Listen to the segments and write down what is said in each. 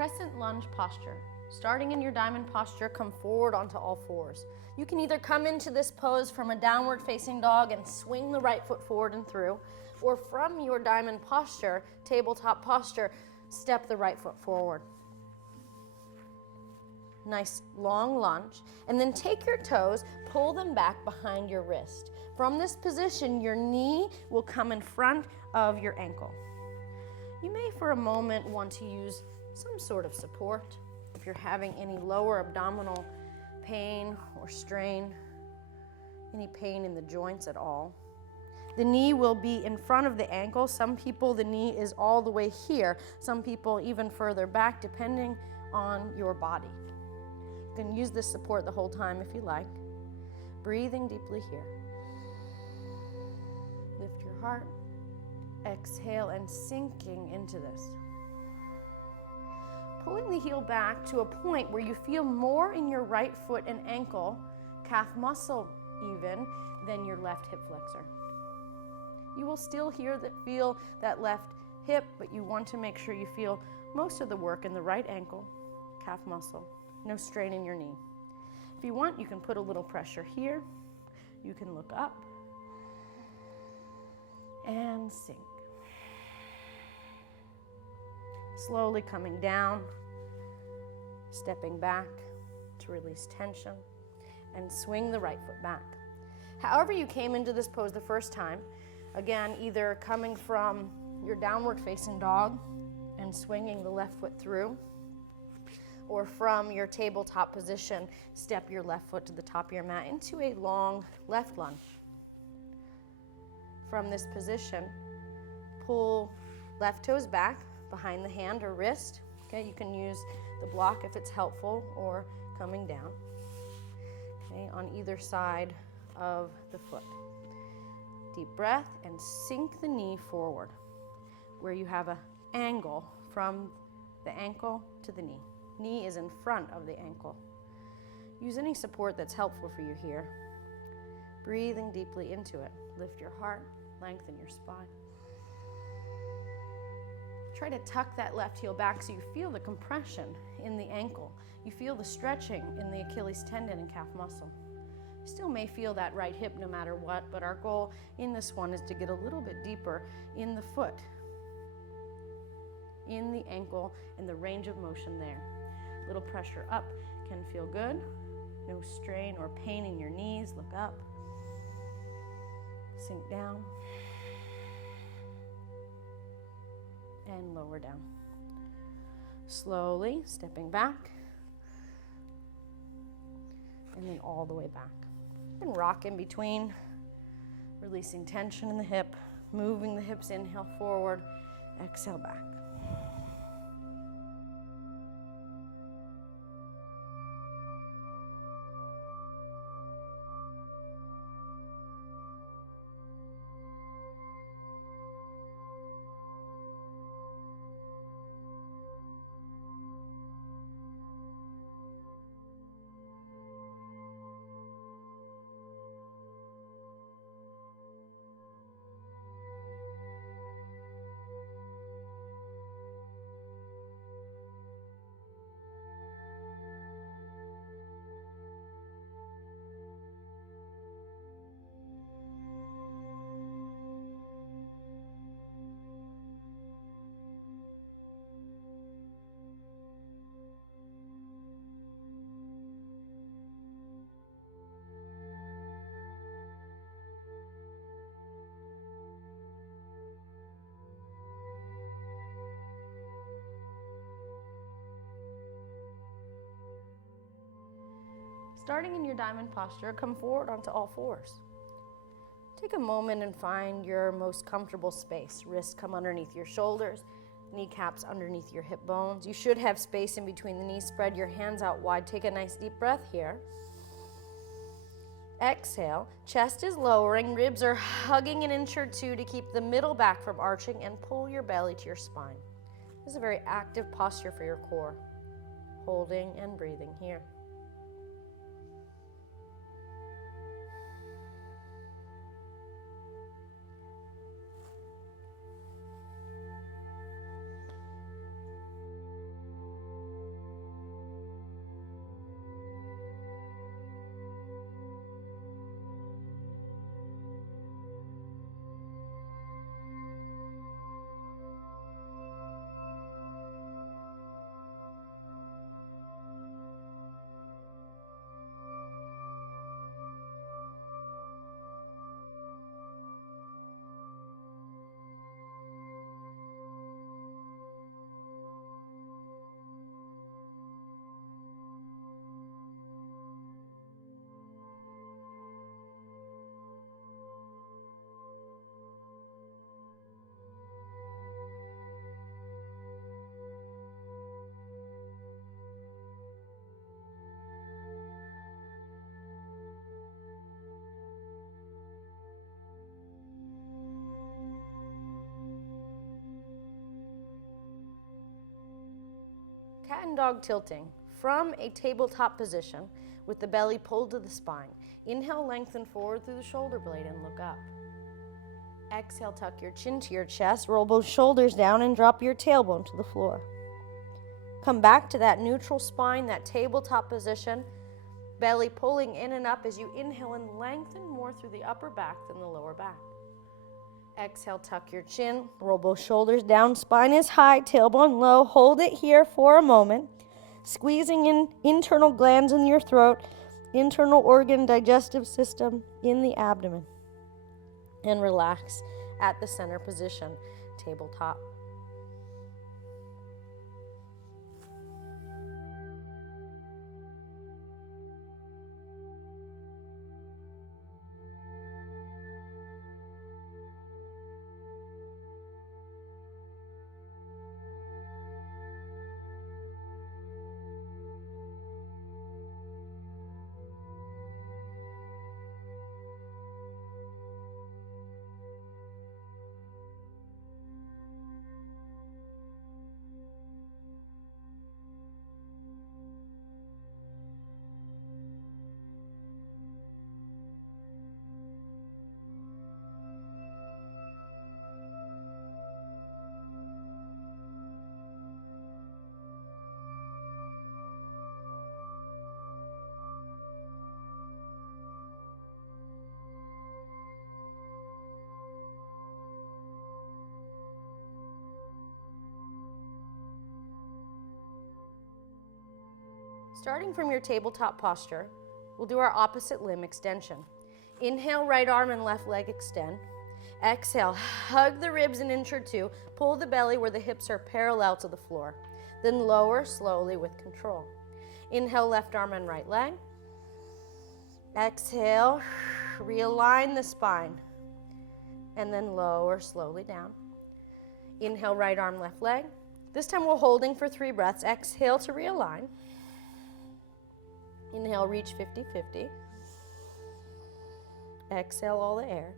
crescent lunge posture. Starting in your diamond posture, come forward onto all fours. You can either come into this pose from a downward facing dog and swing the right foot forward and through, or from your diamond posture, tabletop posture, step the right foot forward. Nice long lunge, and then take your toes, pull them back behind your wrist. From this position, your knee will come in front of your ankle. You may for a moment want to use some sort of support if you're having any lower abdominal pain or strain, any pain in the joints at all. The knee will be in front of the ankle. Some people, the knee is all the way here. Some people even further back, depending on your body. You can use this support the whole time if you like. Breathing deeply here. Lift your heart. Exhale and sinking into this. Pulling the heel back to a point where you feel more in your right foot and ankle, calf muscle even, than your left hip flexor. You will still feel that left hip, but you want to make sure you feel most of the work in the right ankle, calf muscle. No strain in your knee. If you want, you can put a little pressure here. You can look up and sink. Slowly coming down, stepping back to release tension, and swing the right foot back. However you came into this pose the first time, again, either coming from your downward facing dog and swinging the left foot through, or from your tabletop position, step your left foot to the top of your mat into a long left lunge. From this position, pull left toes back behind the hand or wrist. Okay, you can use the block if it's helpful, or coming down. Okay, on either side of the foot. Deep breath and sink the knee forward, where you have an angle from the ankle to the knee. Knee is in front of the ankle. Use any support that's helpful for you here. Breathing deeply into it. Lift your heart, lengthen your spine. Try to tuck that left heel back so you feel the compression in the ankle. You feel the stretching in the Achilles tendon and calf muscle. You still may feel that right hip no matter what, but our goal in this one is to get a little bit deeper in the foot, in the ankle, and the range of motion there. Little pressure up can feel good. No strain or pain in your knees. Look up. Sink down. And lower down. Slowly stepping back. And then all the way back. And rock in between. Releasing tension in the hip. Moving the hips, inhale forward. Exhale back. Starting in your diamond posture, come forward onto all fours. Take a moment and find your most comfortable space. Wrists come underneath your shoulders, kneecaps underneath your hip bones. You should have space in between the knees. Spread your hands out wide. Take a nice deep breath here. Exhale. Chest is lowering. Ribs are hugging an inch or two to keep the middle back from arching, and pull your belly to your spine. This is a very active posture for your core. Holding and breathing here. cat and dog tilting from a tabletop position with the belly pulled to the spine. Inhale, lengthen forward through the shoulder blade and look up. Exhale, tuck your chin to your chest, roll both shoulders down and drop your tailbone to the floor. Come back to that neutral spine, that tabletop position, belly pulling in and up as you inhale and lengthen more through the upper back than the lower back. Exhale, tuck your chin, roll both shoulders down, spine is high, tailbone low. Hold it here for a moment, squeezing in internal glands in your throat, internal organ, digestive system in the abdomen. And relax at the center position, tabletop. Starting from your tabletop posture, we'll do our opposite limb extension. Inhale, right arm and left leg extend. Exhale, hug the ribs an inch or two. Pull the belly where the hips are parallel to the floor. Then lower slowly with control. Inhale, left arm and right leg. Exhale, realign the spine. And then lower slowly down. Inhale, right arm, left leg. This time we're holding for 3 breaths. Exhale to realign. Inhale, reach 50-50. Exhale all the air.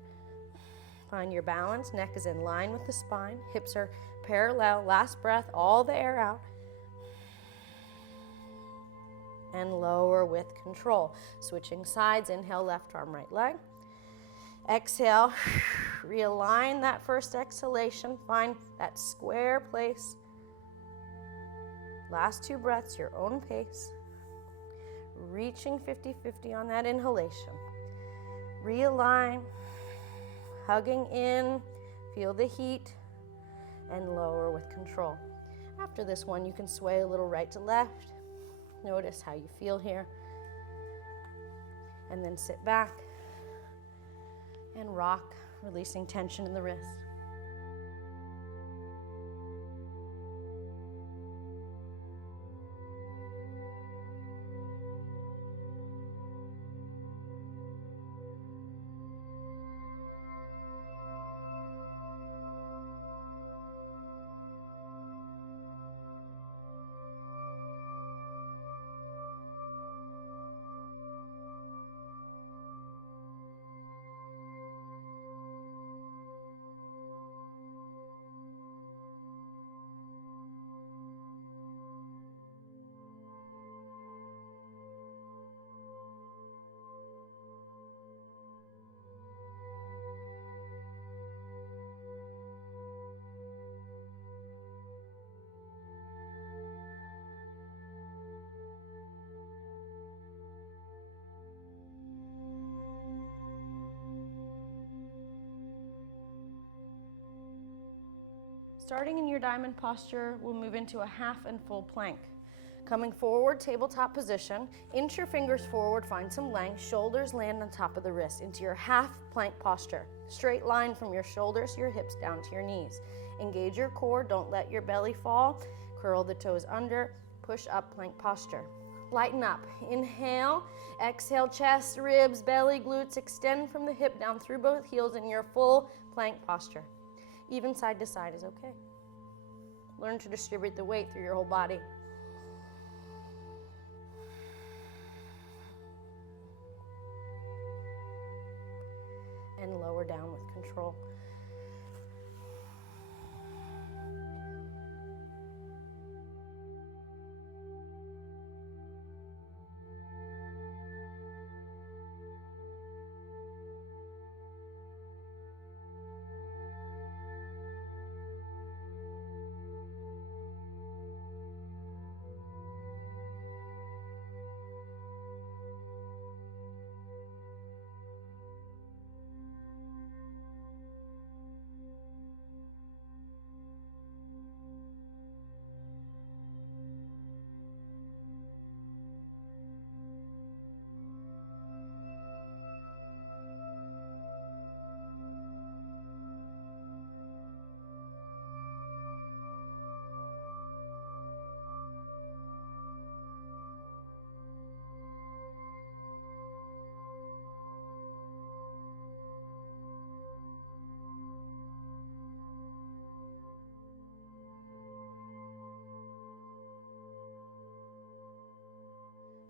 Find your balance. Neck is in line with the spine. Hips are parallel. Last breath, all the air out. And lower with control. Switching sides. Inhale, left arm, right leg. Exhale, realign that first exhalation. Find that square place. Last 2 breaths, your own pace. Reaching 50-50 on that inhalation. Realign, hugging in, feel the heat, and lower with control. After this one, you can sway a little right to left. Notice how you feel here. And then sit back and rock, releasing tension in the wrist. Starting in your diamond posture, we'll move into a half and full plank. Coming forward, tabletop position, inch your fingers forward, find some length, shoulders land on top of the wrist into your half plank posture. Straight line from your shoulders to your hips down to your knees. Engage your core, don't let your belly fall. Curl the toes under, push up plank posture. Lighten up, inhale, exhale, chest, ribs, belly, glutes, extend from the hip down through both heels in your full plank posture. Even side to side is okay. Learn to distribute the weight through your whole body. And lower down with control.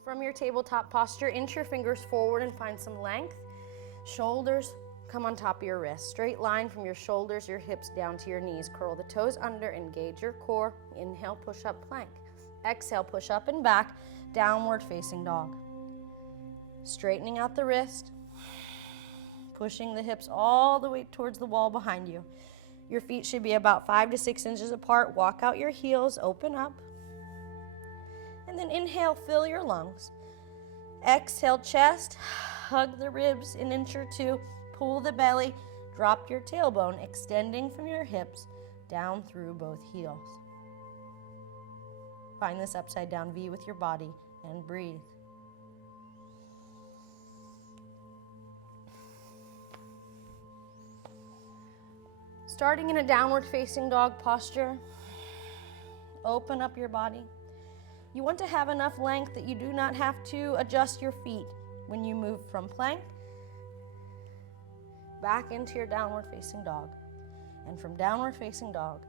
From your tabletop posture, inch your fingers forward and find some length. Shoulders come on top of your wrists. Straight line from your shoulders, your hips down to your knees. Curl the toes under, engage your core. Inhale, push up plank. Exhale, push up and back, downward facing dog. Straightening out the wrist, pushing the hips all the way towards the wall behind you. Your feet should be about 5 to 6 inches apart. Walk out your heels, open up. And then inhale, fill your lungs. Exhale, chest, hug the ribs an inch or two, pull the belly, drop your tailbone, extending from your hips down through both heels. Find this upside down V with your body and breathe. Starting in a downward facing dog posture, open up your body. You want to have enough length that you do not have to adjust your feet when you move from plank back into your downward facing dog. And from downward facing dog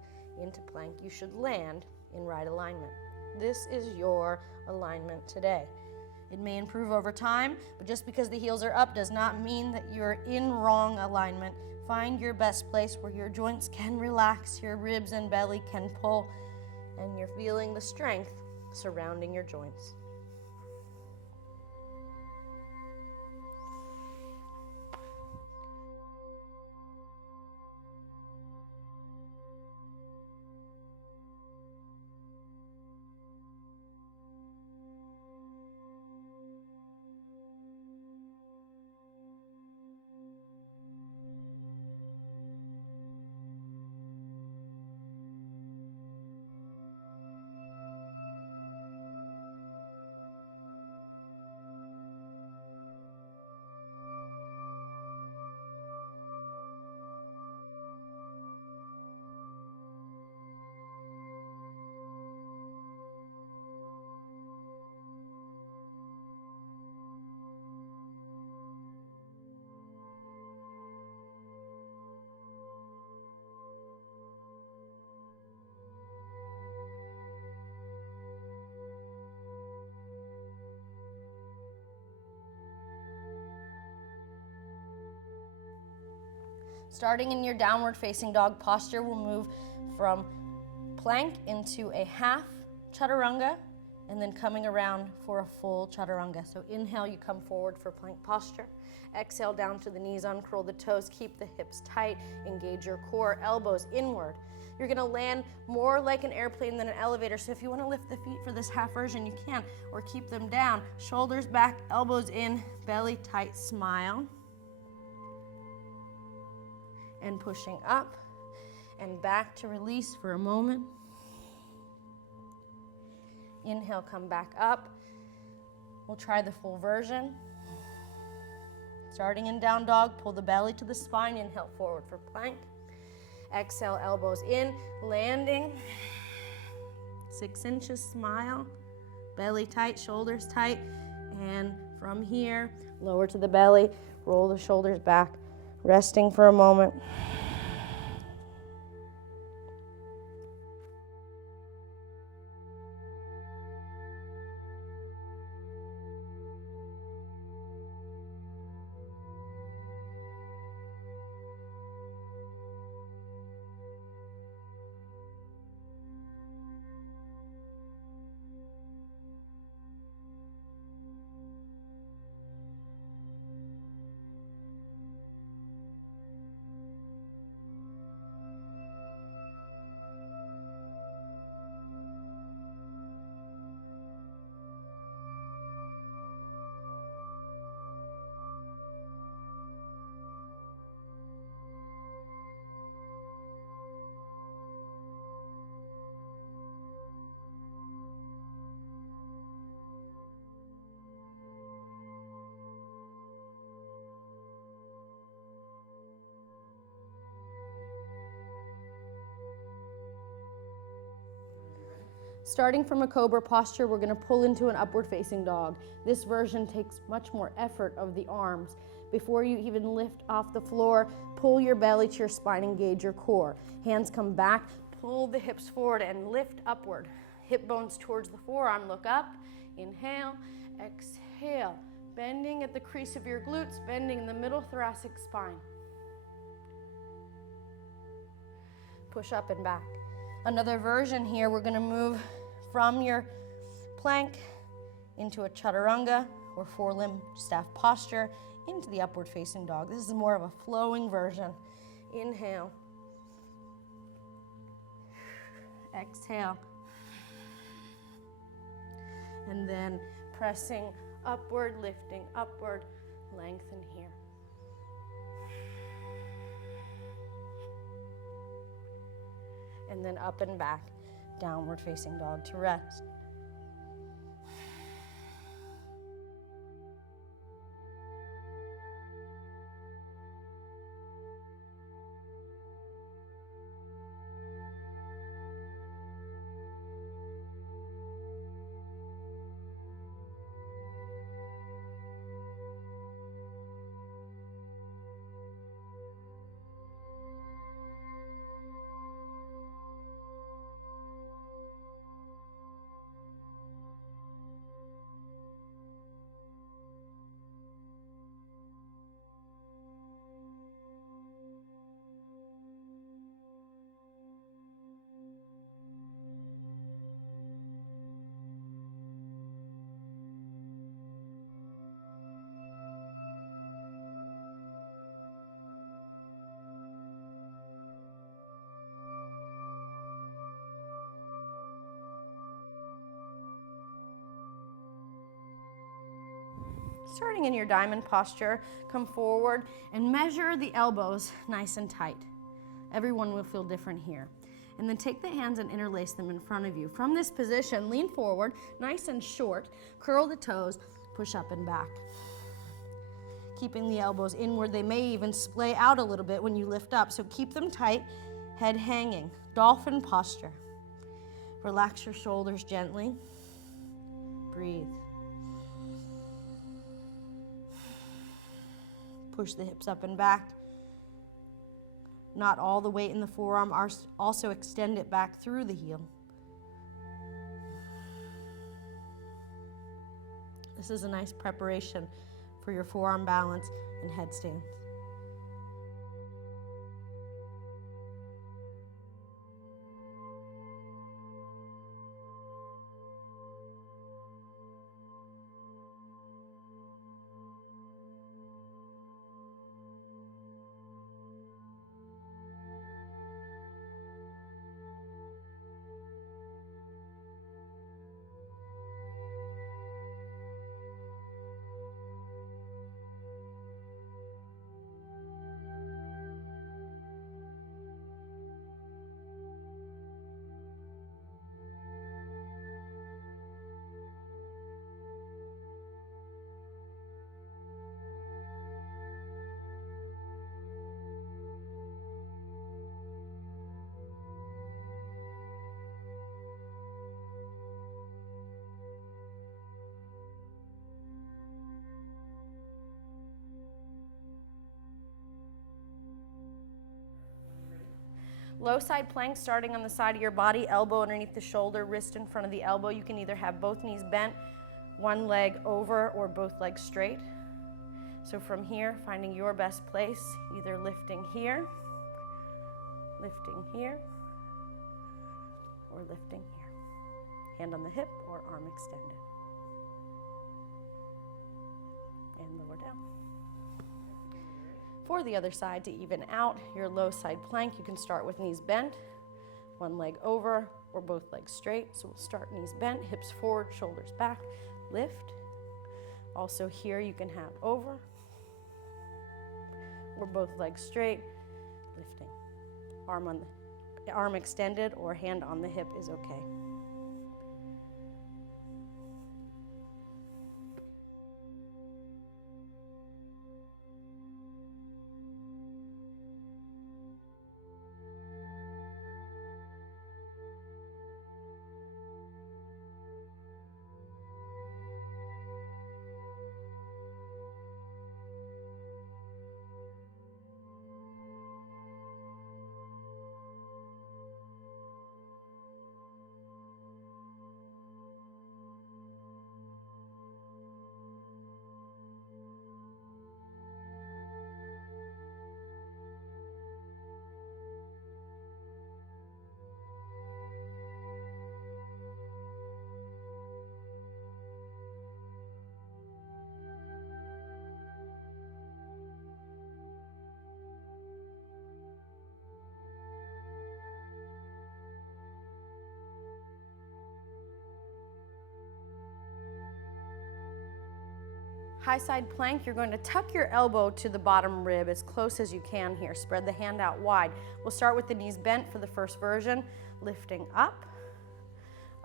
into plank, you should land in right alignment. This is your alignment today. It may improve over time, but just because the heels are up does not mean that you're in wrong alignment. Find your best place where your joints can relax, your ribs and belly can pull, and you're feeling the strength surrounding your joints. Starting in your downward facing dog posture, we'll move from plank into a half chaturanga and then coming around for a full chaturanga. So inhale, you come forward for plank posture. Exhale, down to the knees, uncurl the toes, keep the hips tight, engage your core, elbows inward. You're gonna land more like an airplane than an elevator, so if you wanna lift the feet for this half version, you can, or keep them down. Shoulders back, elbows in, belly tight, smile. And pushing up and back to release for a moment. Inhale, come back up. We'll try the full version. Starting in down dog, pull the belly to the spine, inhale forward for plank. Exhale, elbows in, landing. 6 inches, smile. Belly tight, shoulders tight. And from here, lower to the belly, roll the shoulders back. Resting for a moment. Starting from a cobra posture, we're gonna pull into an upward facing dog. This version takes much more effort of the arms. Before you even lift off the floor, pull your belly to your spine, engage your core. Hands come back, pull the hips forward and lift upward. Hip bones towards the forearm, look up, inhale. Exhale, bending at the crease of your glutes, bending in the middle thoracic spine. Push up and back. Another version here, we're going to move from your plank into a chaturanga or four-limb staff posture into the upward facing dog. This is more of a flowing version. Inhale. Exhale. And then pressing upward, lifting upward, lengthen here. And then up and back, downward facing dog to rest. Starting in your diamond posture, come forward and measure the elbows nice and tight. Everyone will feel different here. And then take the hands and interlace them in front of you. From this position, lean forward, nice and short, curl the toes, push up and back. Keeping the elbows inward, they may even splay out a little bit when you lift up, so keep them tight, head hanging, dolphin posture. Relax your shoulders gently. Breathe. Push the hips up and back. Not all the weight in the forearm, also extend it back through the heel. This is a nice preparation for your forearm balance and headstands. Low side plank starting on the side of your body, elbow underneath the shoulder, wrist in front of the elbow. You can either have both knees bent, one leg over, or both legs straight. So from here, finding your best place, either lifting here, or lifting here. Hand on the hip or arm extended. And lower down. For the other side, to even out your low side plank, you can start with knees bent, one leg over or both legs straight. So we'll start knees bent, hips forward, shoulders back, lift. Also here you can have over or both legs straight, lifting. Arm extended or hand on the hip is okay. High side plank, you're going to tuck your elbow to the bottom rib as close as you can here. Spread the hand out wide. We'll start with the knees bent for the first version, lifting up.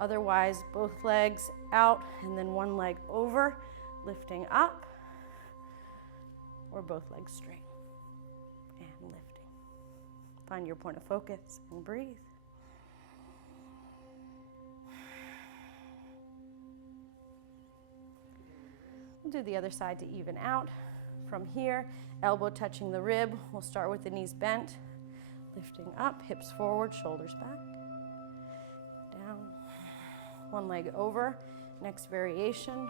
Otherwise, both legs out and then one leg over, lifting up, or both legs straight and lifting. Find your point of focus and breathe. We'll do the other side to even out. From here, elbow touching the rib. We'll start with the knees bent, lifting up, hips forward, shoulders back, down. One leg over. Next variation.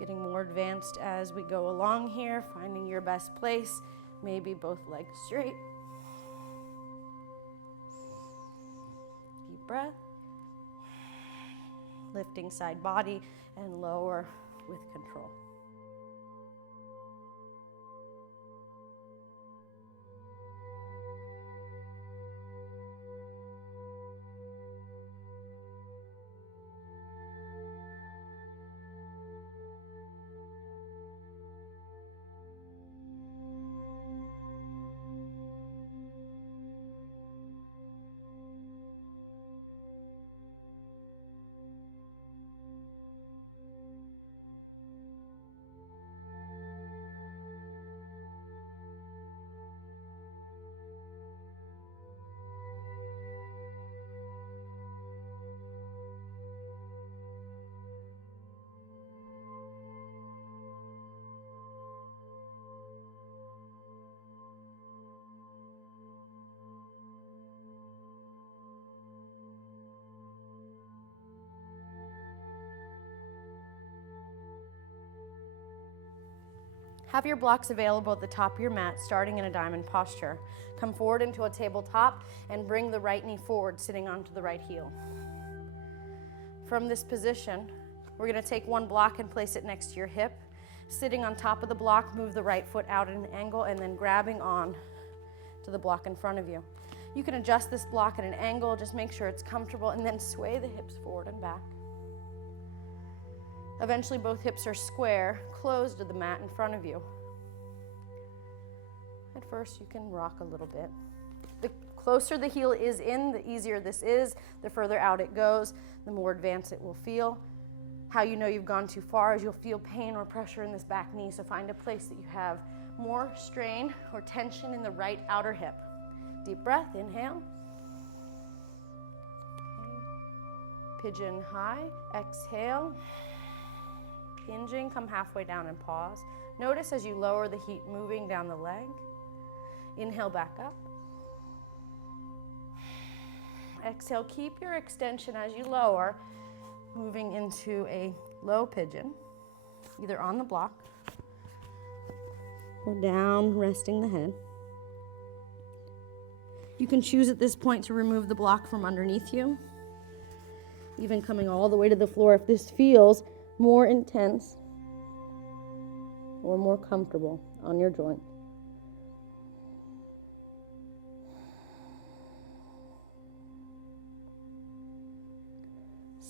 Getting more advanced as we go along here, finding your best place. Maybe both legs straight. Deep breath. Lifting side body and lower with control. Have your blocks available at the top of your mat, starting in a diamond posture. Come forward into a tabletop and bring the right knee forward, sitting onto the right heel. From this position, we're going to take one block and place it next to your hip. Sitting on top of the block, move the right foot out at an angle and then grabbing on to the block in front of you. You can adjust this block at an angle, just make sure it's comfortable, and then sway the hips forward and back. Eventually, both hips are square, closed to the mat in front of you. At first, you can rock a little bit. The closer the heel is in, the easier this is. The further out it goes, the more advanced it will feel. How you know you've gone too far is you'll feel pain or pressure in this back knee, so find a place that you have more strain or tension in the right outer hip. Deep breath, inhale. Pigeon high, exhale. Hinging, come halfway down and pause. Notice as you lower the heat moving down the leg. Inhale back up. Exhale, keep your extension as you lower, moving into a low pigeon, either on the block or down, resting the head. You can choose at this point to remove the block from underneath you, even coming all the way to the floor if this feels more intense or more comfortable on your joint.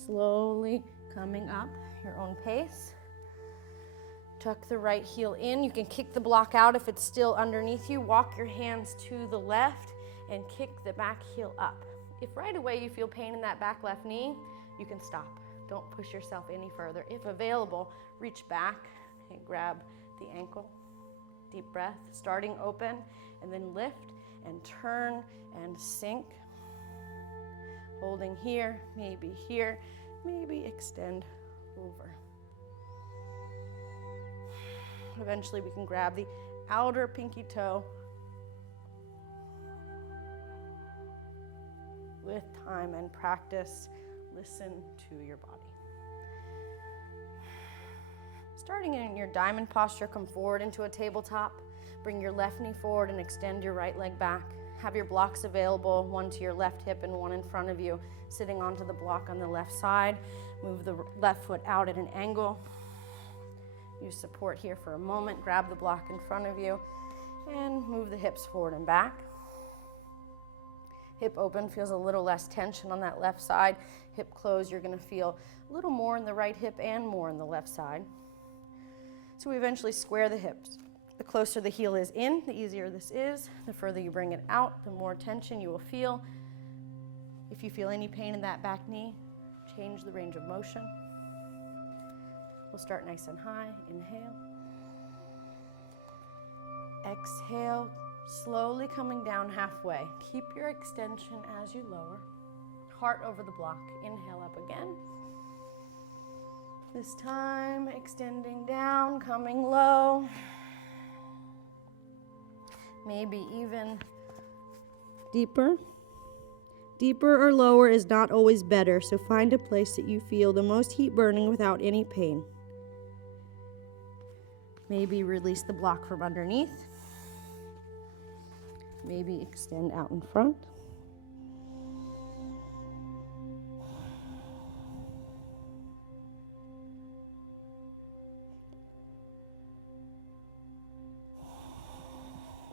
Slowly coming up your own pace. Tuck the right heel in. You can kick the block out if it's still underneath you. Walk your hands to the left and kick the back heel up. If right away you feel pain in that back left knee, you can stop. Don't push yourself any further. If available, reach back and grab the ankle. Deep breath, starting open, and then lift and turn and sink. Holding here, maybe extend over. Eventually we can grab the outer pinky toe. With time and practice, listen to your body. Starting in your diamond posture, come forward into a tabletop. Bring your left knee forward and extend your right leg back. Have your blocks available, one to your left hip and one in front of you, sitting onto the block on the left side. Move the left foot out at an angle. Use support here for a moment. Grab the block in front of you and move the hips forward and back. Hip open feels a little less tension on that left side. Hip closed, you're going to feel a little more in the right hip and more in the left side. So we eventually square the hips. The closer the heel is in, the easier this is. The further you bring it out, the more tension you will feel. If you feel any pain in that back knee, change the range of motion. We'll start nice and high. Inhale. Exhale, slowly coming down halfway. Keep your extension as you lower. Heart over the block. Inhale up again. This time, extending down, coming low. Maybe even deeper. Deeper or lower is not always better, so find a place that you feel the most heat burning without any pain. Maybe release the block from underneath. Maybe extend out in front.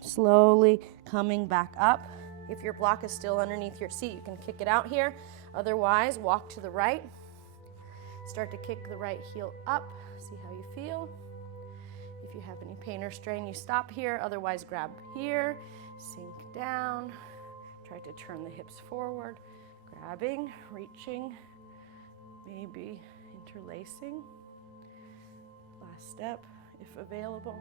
Slowly coming back up. If your block is still underneath your seat, you can kick it out here. Otherwise, walk to the right. Start to kick the right heel up. See how you feel. If you have any pain or strain, you stop here. Otherwise, grab here, sink down. Try to turn the hips forward. Grabbing, reaching, maybe interlacing. Last step, if available.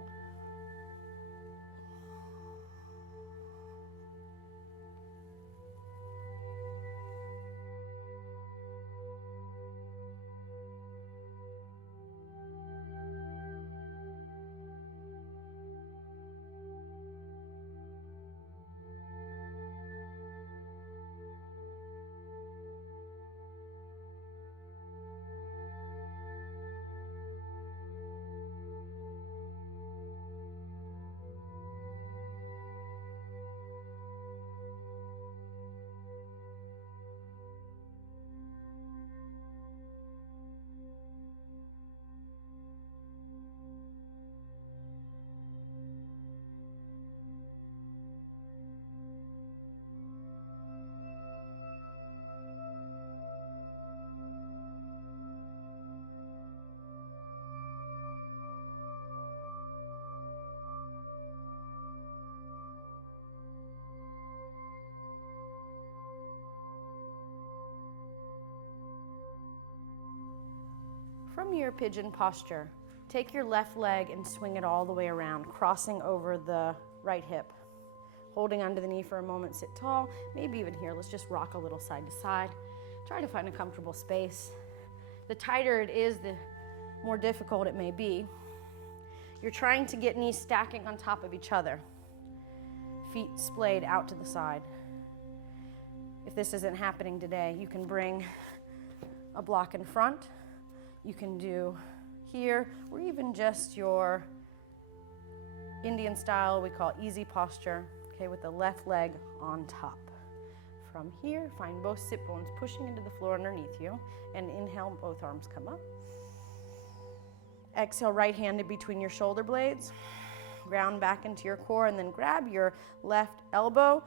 From your pigeon posture, take your left leg and swing it all the way around, crossing over the right hip. Holding onto the knee for a moment, sit tall. Maybe even here, let's just rock a little side to side. Try to find a comfortable space. The tighter it is, the more difficult it may be. You're trying to get knees stacking on top of each other. Feet splayed out to the side. If this isn't happening today, you can bring a block in front. You can do here, or even just your Indian style, we call easy posture, okay, with the left leg on top. From here, find both sit bones pushing into the floor underneath you, and inhale, both arms come up. Exhale, right hand in between your shoulder blades, ground back into your core, and then grab your left elbow,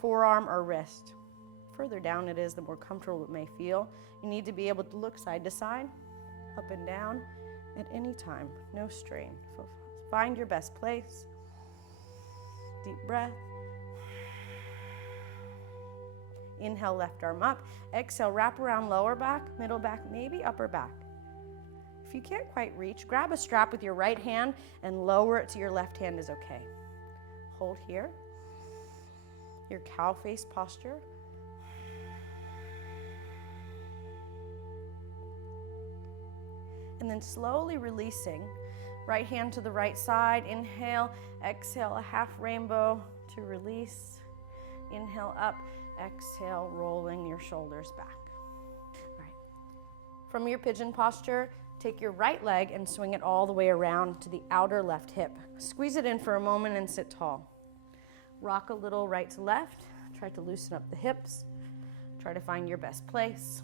forearm, or wrist. Further down it is, the more comfortable it may feel. You need to be able to look side to side, up and down at any time, no strain. Find your best place. Deep breath. Inhale, left arm up. Exhale, wrap around lower back, middle back, maybe upper back. If you can't quite reach, grab a strap with your right hand and lower it to your left hand is okay. Hold here. Your cow face posture. And then slowly releasing, right hand to the right side. Inhale, exhale, a half rainbow to release. Inhale up, exhale, rolling your shoulders back. All right. From your pigeon posture, take your right leg and swing it all the way around to the outer left hip. Squeeze it in for a moment and sit tall. Rock a little right to left. Try to loosen up the hips. Try to find your best place.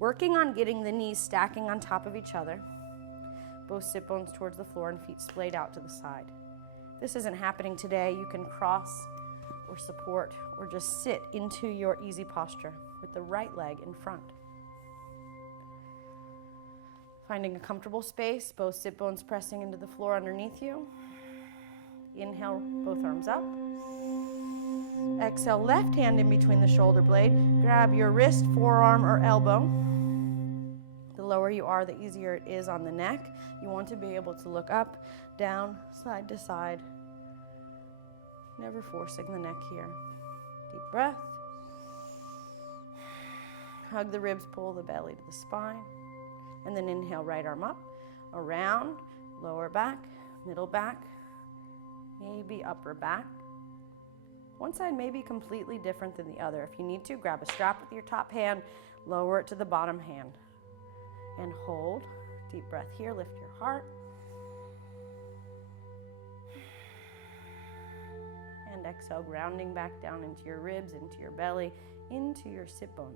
Working on getting the knees stacking on top of each other. Both sit bones towards the floor and feet splayed out to the side. If this isn't happening today, you can cross or support or just sit into your easy posture with the right leg in front. Finding a comfortable space, both sit bones pressing into the floor underneath you. Inhale, both arms up. Exhale, left hand in between the shoulder blade. Grab your wrist, forearm, or elbow. The lower you are, the easier it is on the neck. You want to be able to look up, down, side to side. Never forcing the neck here. Deep breath. Hug the ribs, pull the belly to the spine. And then inhale, right arm up, around, lower back, middle back, maybe upper back. One side may be completely different than the other. If you need to, grab a strap with your top hand, lower it to the bottom hand. And hold. Deep breath here, lift your heart. And exhale, grounding back down into your ribs, into your belly, into your sit bone.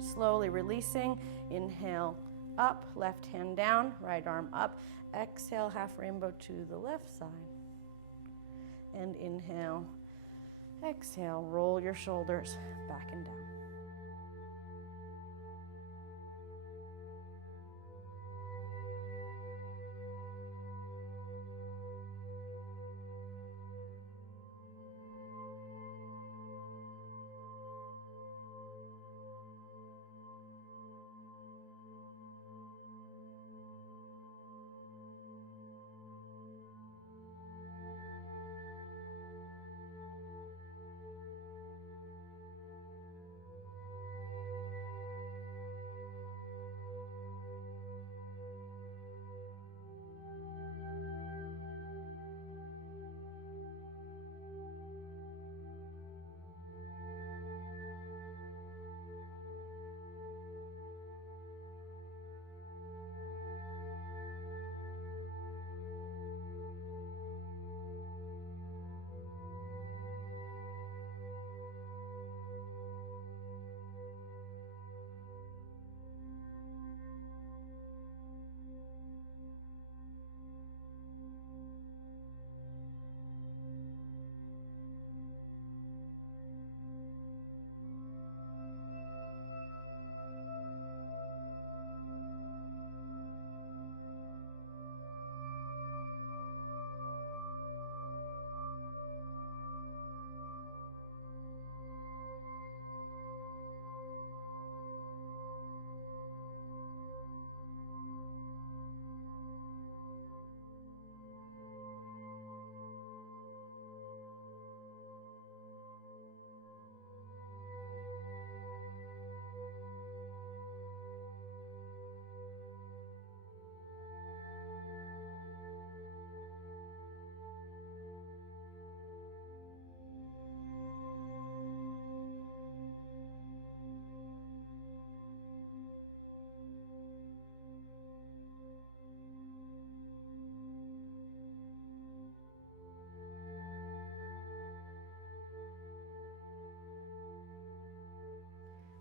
Slowly releasing. Inhale, up, left hand down, right arm up. Exhale, half rainbow to the left side. And inhale, exhale, roll your shoulders back and down.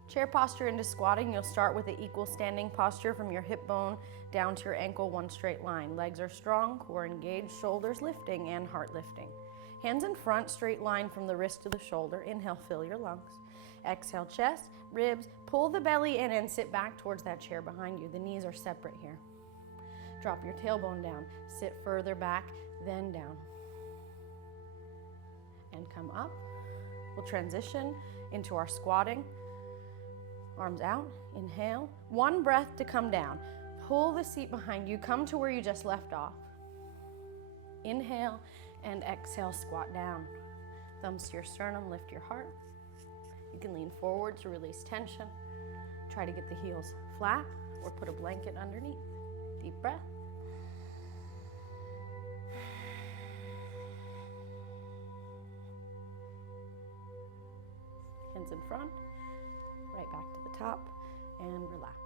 Chair posture into squatting. You'll start with an equal standing posture from your hip bone down to your ankle, one straight line. Legs are strong, core engaged, shoulders lifting and heart lifting. Hands in front, straight line from the wrist to the shoulder. Inhale, fill your lungs. Exhale, chest, ribs, pull the belly in and sit back towards that chair behind you. The knees are separate here. Drop your tailbone down. Sit further back, then down. And come up. We'll transition into our squatting. Arms out, inhale. One breath to come down. Pull the seat behind you, come to where you just left off. Inhale and exhale, squat down. Thumbs to your sternum, lift your heart. You can lean forward to release tension. Try to get the heels flat or put a blanket underneath. Deep breath. Hands in front. Right back to the top and relax.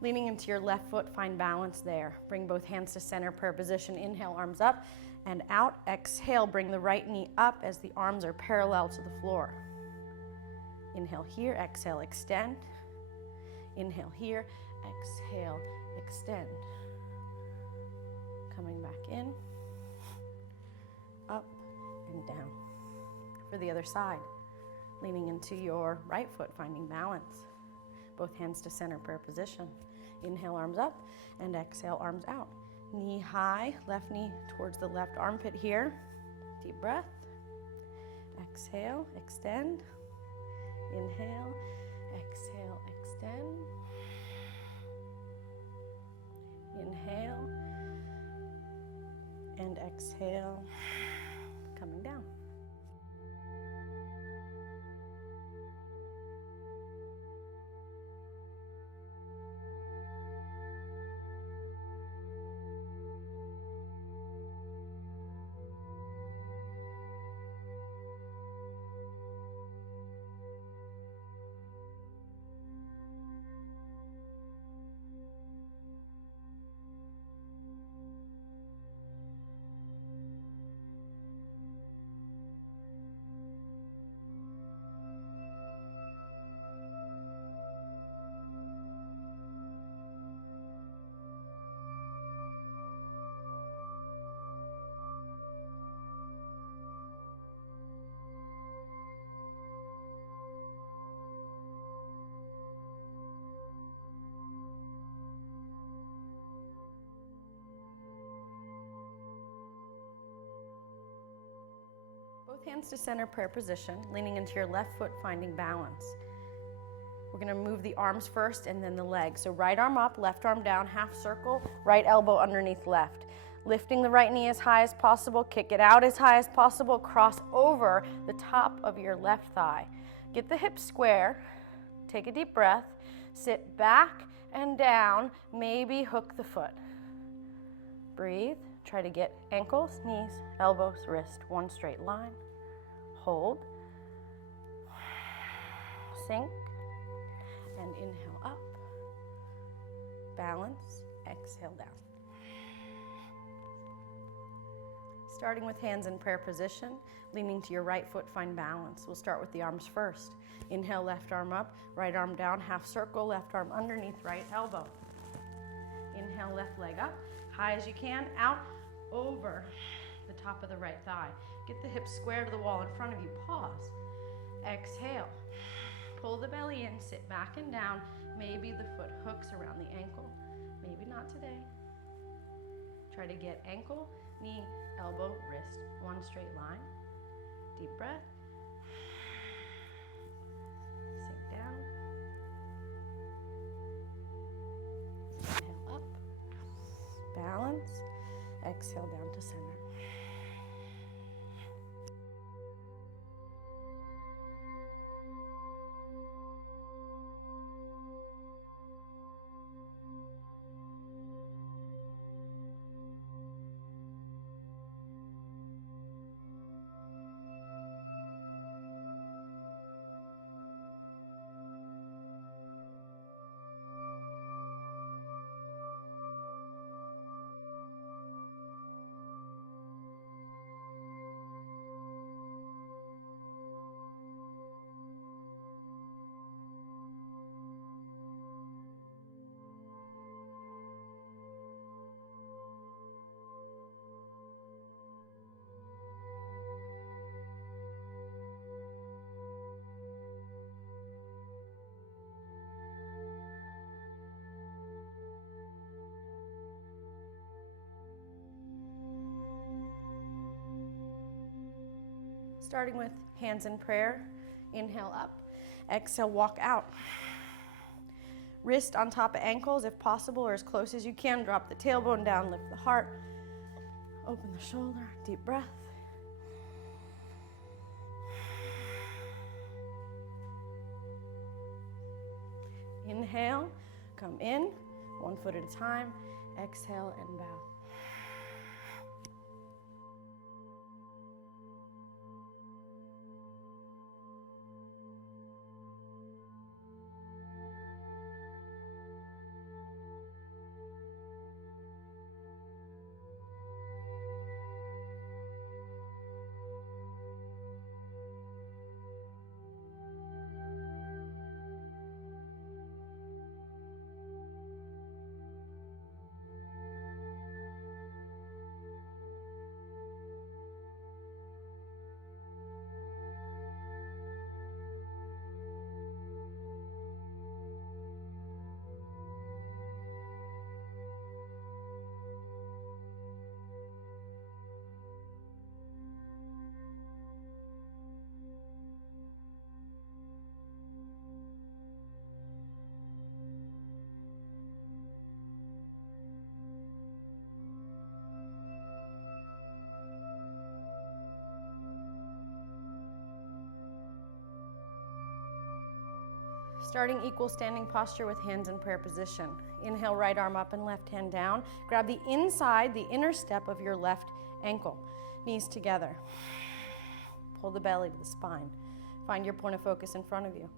Leaning into your left foot, find balance there. Bring both hands to center, prayer position. Inhale, arms up and out. Exhale, bring the right knee up as the arms are parallel to the floor. Inhale here, exhale, extend. Inhale here, exhale, extend. Coming back in, up and down. For the other side, leaning into your right foot, finding balance. Both hands to center, prayer position. Inhale, arms up, and exhale, arms out. Knee high, left knee towards the left armpit here. Deep breath. Exhale, extend. Inhale, exhale, extend. Inhale, and exhale, coming down. Both hands to center, prayer position, leaning into your left foot, finding balance. We're going to move the arms first and then the legs. So right arm up, left arm down, half circle, right elbow underneath left. Lifting the right knee as high as possible, kick it out as high as possible, cross over the top of your left thigh. Get the hips square, take a deep breath, sit back and down, maybe hook the foot. Breathe. Try to get ankles, knees, elbows, wrist, one straight line. Hold. Sink. And inhale up. Balance. Exhale down. Starting with hands in prayer position, leaning to your right foot, find balance. We'll start with the arms first. Inhale, left arm up, right arm down, half circle, left arm underneath right elbow. Inhale, left leg up, high as you can, out, over the top of the right thigh. Get the hips square to the wall in front of you. Pause. Exhale. Pull the belly in, sit back and down. Maybe the foot hooks around the ankle. Maybe not today. Try to get ankle, knee, elbow, wrist, one straight line. Deep breath. Sink down. Inhale up. Balance. Exhale down to center. Starting with hands in prayer, inhale up, exhale, walk out. Wrist on top of ankles if possible, or as close as you can. Drop the tailbone down, lift the heart, open the shoulder, deep breath. Inhale, come in, one foot at a time, exhale and bow. Starting equal standing posture with hands in prayer position. Inhale, right arm up and left hand down. Grab the inside, the inner step of your left ankle. Knees together. Pull the belly to the spine. Find your point of focus in front of you.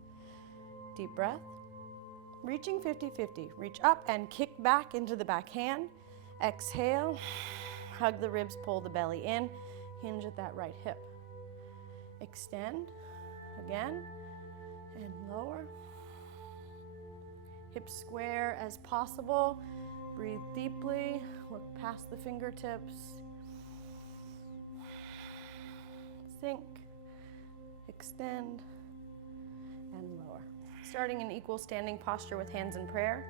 Deep breath. Reaching 50-50. Reach up and kick back into the back hand. Exhale. Hug the ribs, pull the belly in. Hinge at that right hip. Extend. Again. And lower. Hips square as possible. Breathe deeply. Look past the fingertips. Sink. Extend. And lower. Starting in equal standing posture with hands in prayer.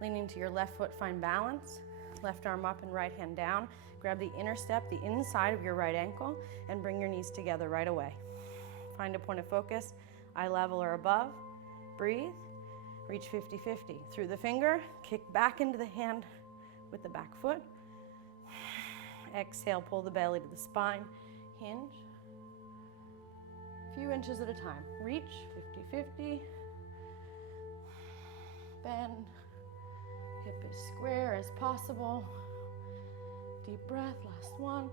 Leaning to your left foot, find balance. Left arm up and right hand down. Grab the inner step, the inside of your right ankle, and bring your knees together right away. Find a point of focus, eye level or above. Breathe. Reach 50-50. Through the finger, kick back into the hand with the back foot. Exhale, pull the belly to the spine. Hinge. A few inches at a time. Reach 50-50. Bend. Hip as square as possible. Deep breath, last one.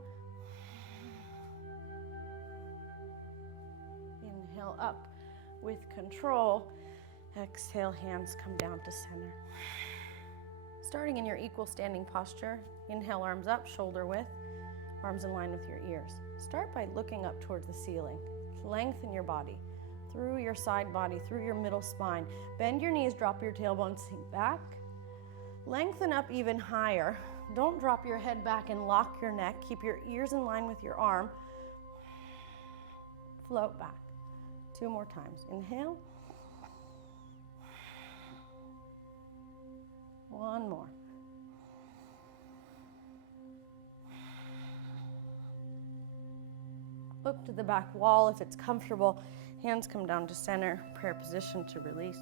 Inhale up with control. Exhale, hands come down to center. Starting in your equal standing posture, inhale, arms up, shoulder width, arms in line with your ears. Start by looking up towards the ceiling. Lengthen your body, through your side body, through your middle spine. Bend your knees, drop your tailbone, sink back. Lengthen up even higher. Don't drop your head back and lock your neck. Keep your ears in line with your arm. Float back. 2 more times. Inhale. 1 more. Look to the back wall if it's comfortable. Hands come down to center. Prayer position to release.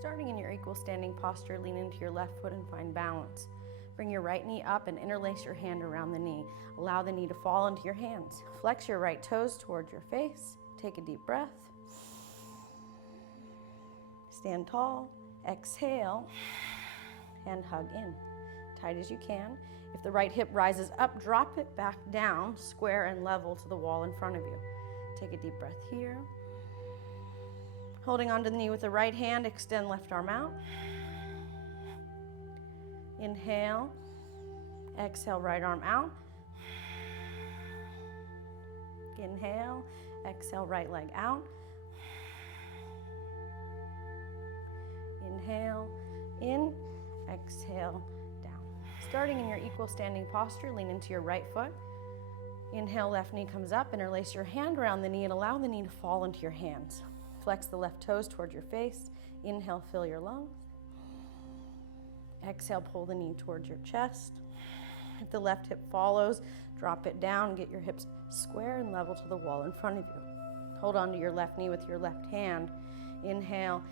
Starting in your equal standing posture, lean into your left foot and find balance. Bring your right knee up and interlace your hand around the knee. Allow the knee to fall into your hands. Flex your right toes towards your face. Take a deep breath. Stand tall. Exhale and hug in. Tight as you can. If the right hip rises up, drop it back down, square and level to the wall in front of you. Take a deep breath here. Holding onto the knee with the right hand, extend left arm out. Inhale. Exhale, right arm out. Inhale. Exhale, right leg out. Inhale, in. Exhale, down. Starting in your equal standing posture, lean into your right foot. Inhale, left knee comes up. Interlace your hand around the knee and allow the knee to fall into your hands. Flex the left toes toward your face. Inhale, fill your lungs. Exhale, pull the knee towards your chest. If the left hip follows, drop it down. Get your hips square and level to the wall in front of you. Hold on to your left knee with your left hand. Inhale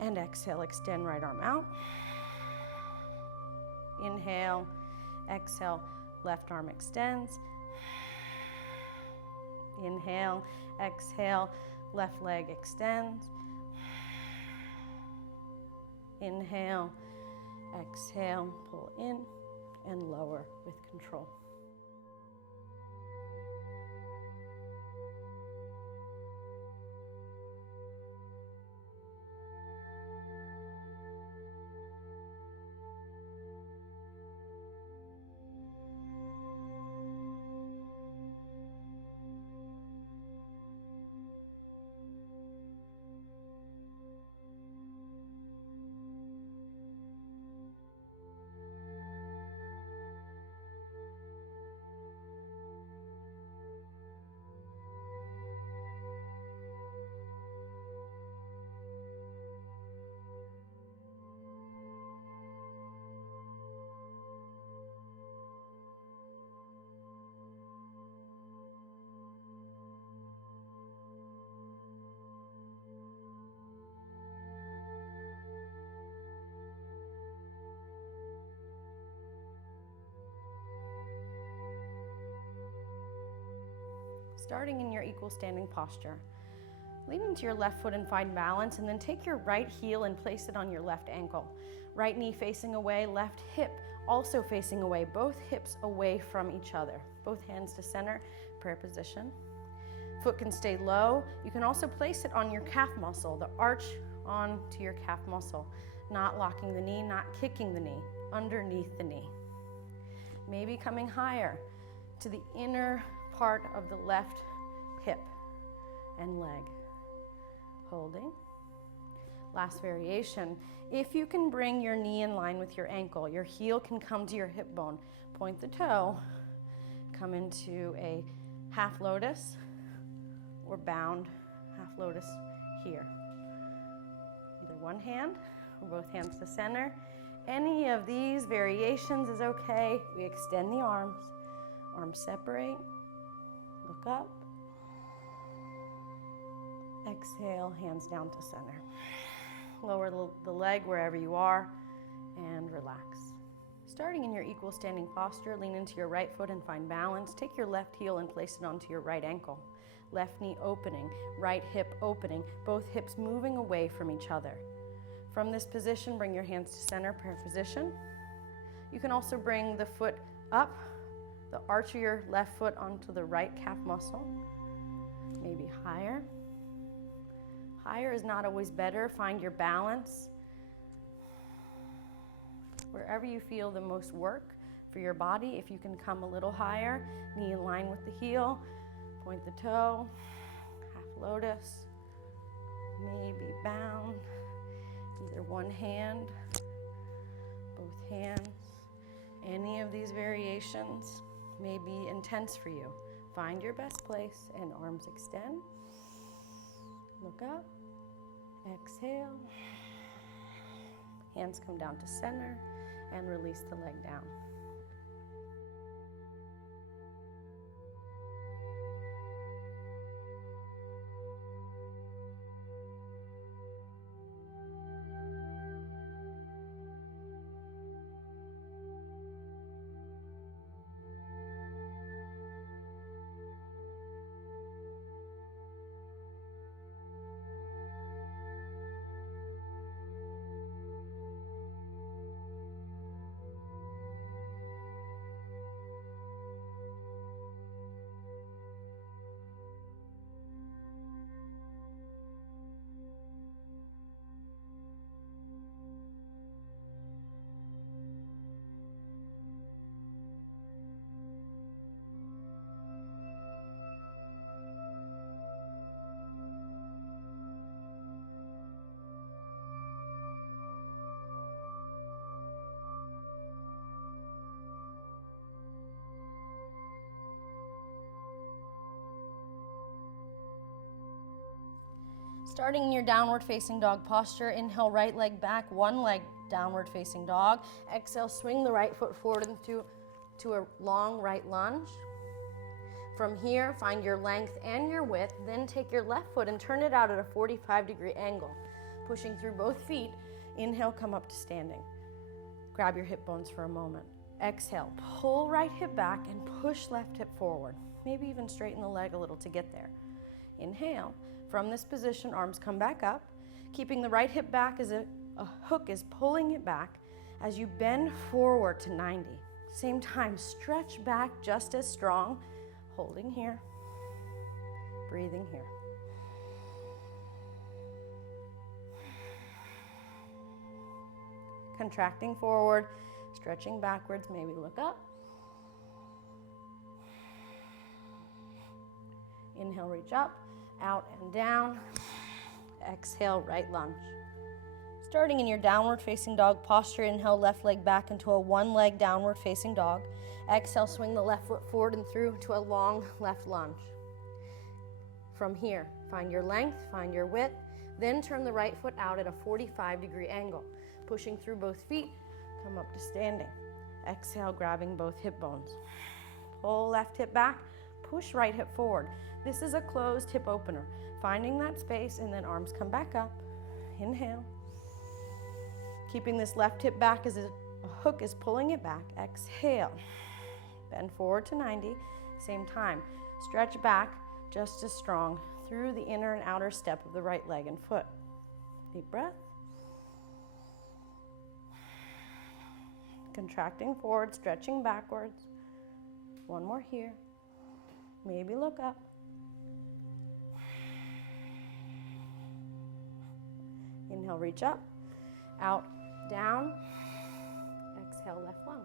and exhale, extend right arm out. Inhale, exhale, left arm extends. Inhale, exhale, left leg extends. Inhale, exhale, pull in and lower with control. starting in your equal standing posture. Lean into your left foot and find balance, and then take your right heel and place it on your left ankle. Right knee facing away, left hip also facing away, both hips away from each other. Both hands to center, prayer position. Foot can stay low. You can also place it on your calf muscle, the arch onto your calf muscle. Not locking the knee, not kicking the knee, underneath the knee. Maybe coming higher to the inner part of the left hip and leg. Holding. Last variation. If you can bring your knee in line with your ankle, your heel can come to your hip bone. Point the toe, come into a half lotus or bound half lotus here. Either one hand or both hands to center. Any of these variations is okay. We extend the arms separate, look up. Exhale, hands down to center. Lower the leg wherever you are and relax. Starting in your equal standing posture, lean into your right foot and find balance. Take your left heel and place it onto your right ankle. Left knee opening, right hip opening, both hips moving away from each other. From this position, bring your hands to center, prayer position. You can also bring the foot up, the arch of your left foot onto the right calf muscle, maybe higher. Higher is not always better. Find your balance. Wherever you feel the most work for your body, if you can come a little higher, knee in line with the heel, point the toe, half lotus, maybe bound, either one hand, both hands. Any of these variations may be intense for you. Find your best place and arms extend. Look up, exhale, hands come down to center, and release the leg down. Starting in your downward facing dog posture, inhale right leg back, one leg downward facing dog. Exhale, swing the right foot forward into a long right lunge. From here, find your length and your width, then take your left foot and turn it out at a 45-degree angle. Pushing through both feet, inhale, come up to standing. Grab your hip bones for a moment. Exhale, pull right hip back and push left hip forward. Maybe even straighten the leg a little to get there. Inhale. From this position, arms come back up, keeping the right hip back as a hook is pulling it back as you bend forward to 90. Same time, stretch back just as strong, holding here, breathing here. Contracting forward, stretching backwards, maybe look up. Inhale, reach up. Out and down. Exhale, right lunge. Starting in your downward facing dog posture, inhale, left leg back into a one leg downward facing dog. Exhale, swing the left foot forward and through to a long left lunge. From here, find your length, find your width, then turn the right foot out at a 45-degree angle. Pushing through both feet, come up to standing. Exhale, grabbing both hip bones. Pull left hip back, push right hip forward. This is a closed hip opener. Finding that space and then arms come back up. Inhale. Keeping this left hip back as a hook is pulling it back. Exhale. Bend forward to 90. Same time. Stretch back just as strong through the inner and outer step of the right leg and foot. Deep breath. Contracting forward, stretching backwards. One more here. Maybe look up. Inhale, reach up, out, down. Exhale, left lunge.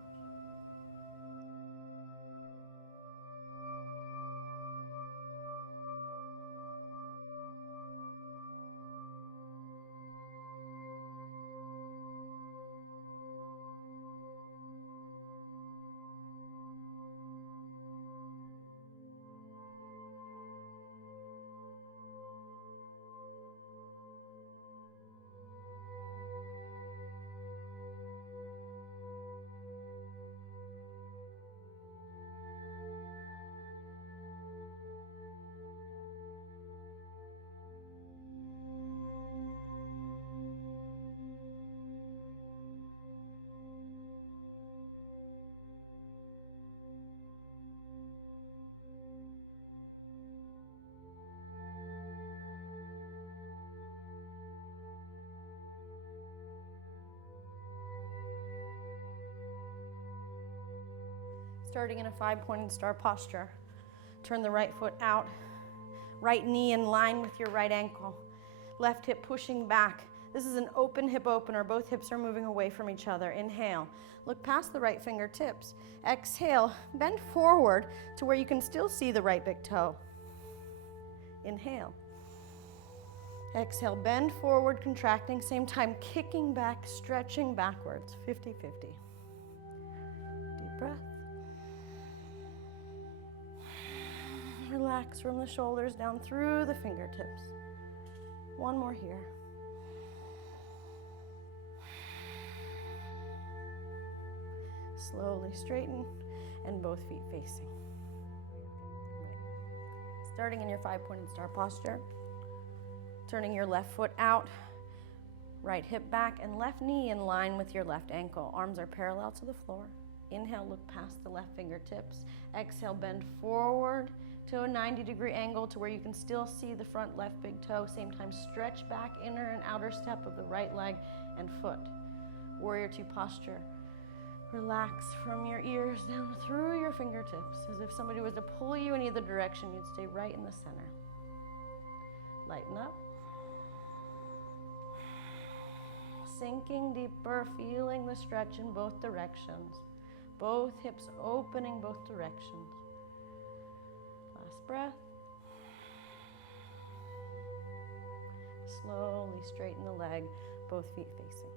Starting in a 5-pointed star posture. Turn the right foot out, right knee in line with your right ankle, left hip pushing back. This is an open hip opener. Both hips are moving away from each other. Inhale, look past the right fingertips. Exhale, bend forward to where you can still see the right big toe. Inhale. Exhale, bend forward, contracting, same time kicking back, stretching backwards, 50-50. Deep breath. Relax from the shoulders down through the fingertips. One more here. Slowly straighten and both feet facing. Right. Starting in your 5-pointed star posture. Turning your left foot out, right hip back, and left knee in line with your left ankle. Arms are parallel to the floor. Inhale, look past the left fingertips. Exhale, bend forward to a 90-degree angle to where you can still see the front left big toe. Same time, stretch back inner and outer step of the right leg and foot. Warrior II posture. Relax from your ears down through your fingertips. As if somebody was to pull you in either direction, you'd stay right in the center. Lighten up. Sinking deeper, feeling the stretch in both directions. Both hips opening both directions. Last breath. Slowly straighten the leg, both feet facing.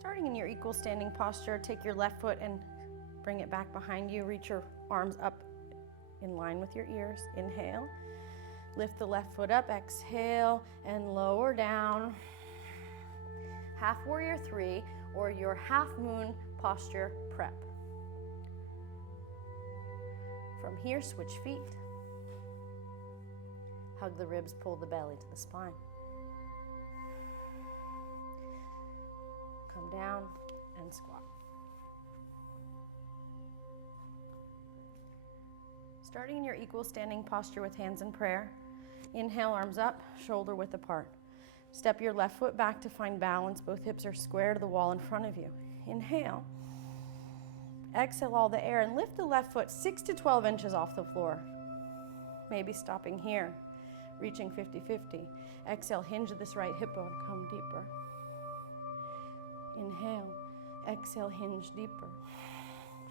Starting in your equal standing posture, take your left foot and bring it back behind you. Reach your arms up in line with your ears. Inhale. Lift the left foot up. Exhale and lower down. Half Warrior III or your half moon posture prep. From here, switch feet. Hug the ribs, pull the belly to the spine. Come down and squat. Starting in your equal standing posture with hands in prayer. Inhale, arms up, shoulder width apart. Step your left foot back to find balance. Both hips are square to the wall in front of you. Inhale. Exhale all the air and lift the left foot 6 to 12 inches off the floor. Maybe stopping here. reaching 50-50. Exhale, hinge this right hip bone, come deeper. Inhale, exhale, hinge deeper.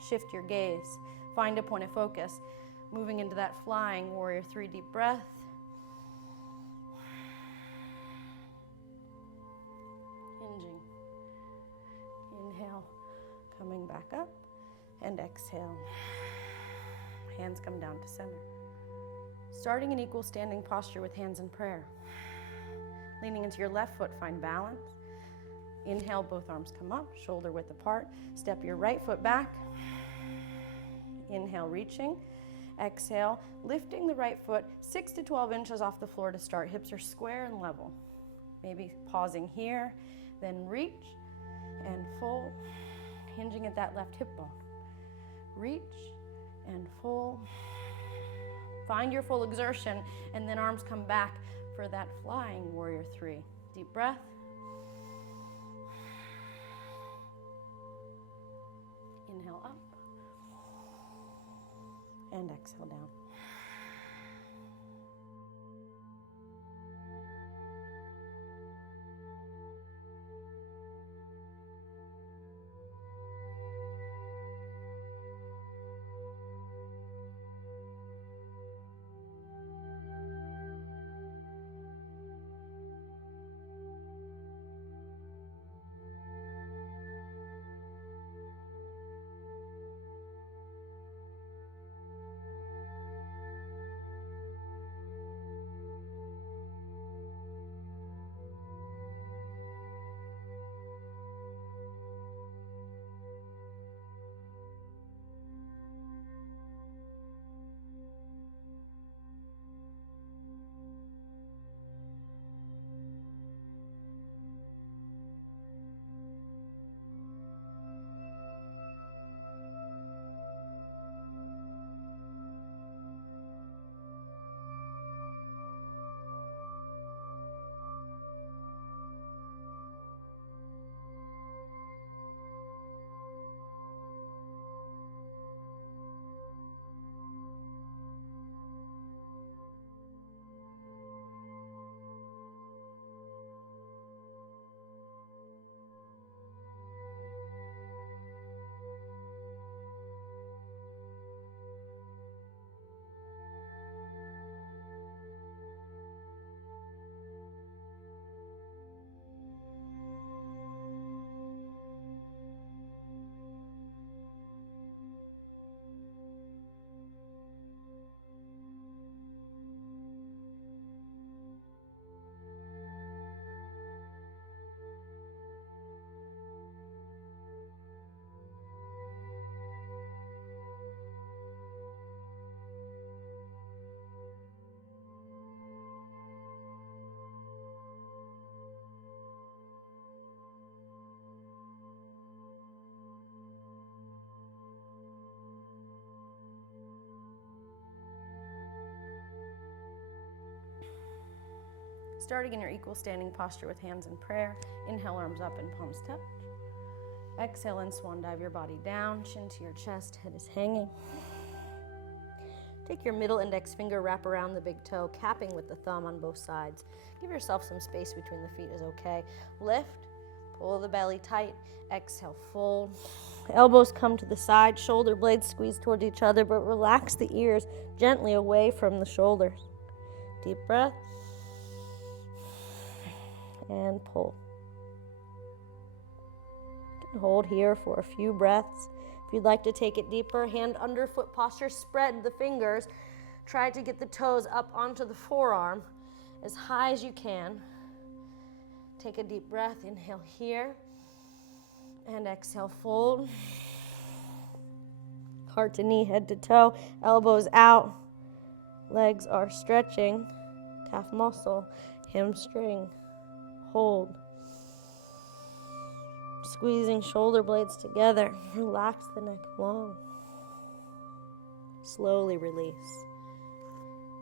Shift your gaze, find a point of focus. Moving into that flying warrior 3, deep breath. Hinging. Inhale, coming back up, and exhale. Hands come down to center. Starting an equal standing posture with hands in prayer. Leaning into your left foot, find balance. Inhale, both arms come up, shoulder width apart. Step your right foot back. Inhale, reaching. Exhale, lifting the right foot 6 to 12 inches off the floor to start. Hips are square and level. Maybe pausing here, then reach and fold, hinging at that left hip bone. Reach and fold. Find your full exertion, and then arms come back for that flying warrior 3. Deep breath. Inhale up. And exhale down. Starting in your equal standing posture with hands in prayer. Inhale, arms up and palms touch. Exhale and swan dive your body down, chin to your chest, head is hanging. Take your middle index finger, wrap around the big toe, capping with the thumb on both sides. Give yourself some space between the feet is okay. Lift, pull the belly tight. Exhale, fold. Elbows come to the side, shoulder blades squeeze toward each other, but relax the ears gently away from the shoulders. Deep breath. And pull. You can hold here for a few breaths. If you'd like to take it deeper, hand under foot posture, spread the fingers. Try to get the toes up onto the forearm as high as you can. Take a deep breath, inhale here, and exhale, fold. Heart to knee, head to toe, elbows out. Legs are stretching, calf muscle, hamstring. Hold. Squeezing shoulder blades together. Relax the neck long. Slowly release.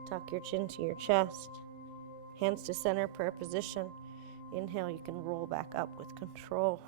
Tuck your chin to your chest. Hands to center, prayer position. Inhale, you can roll back up with control.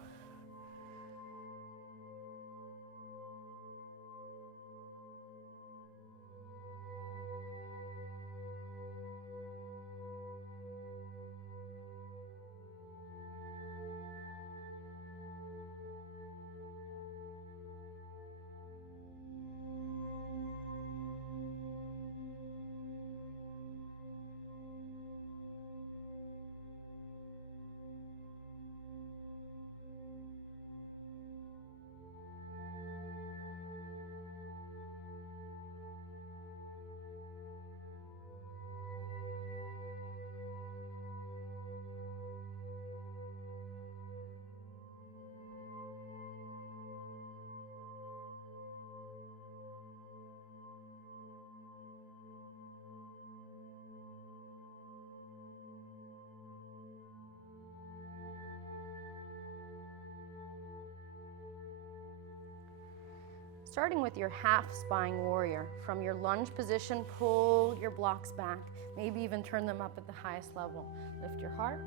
Starting with your half spine warrior. From your lunge position, pull your blocks back. Maybe even turn them up at the highest level. Lift your heart,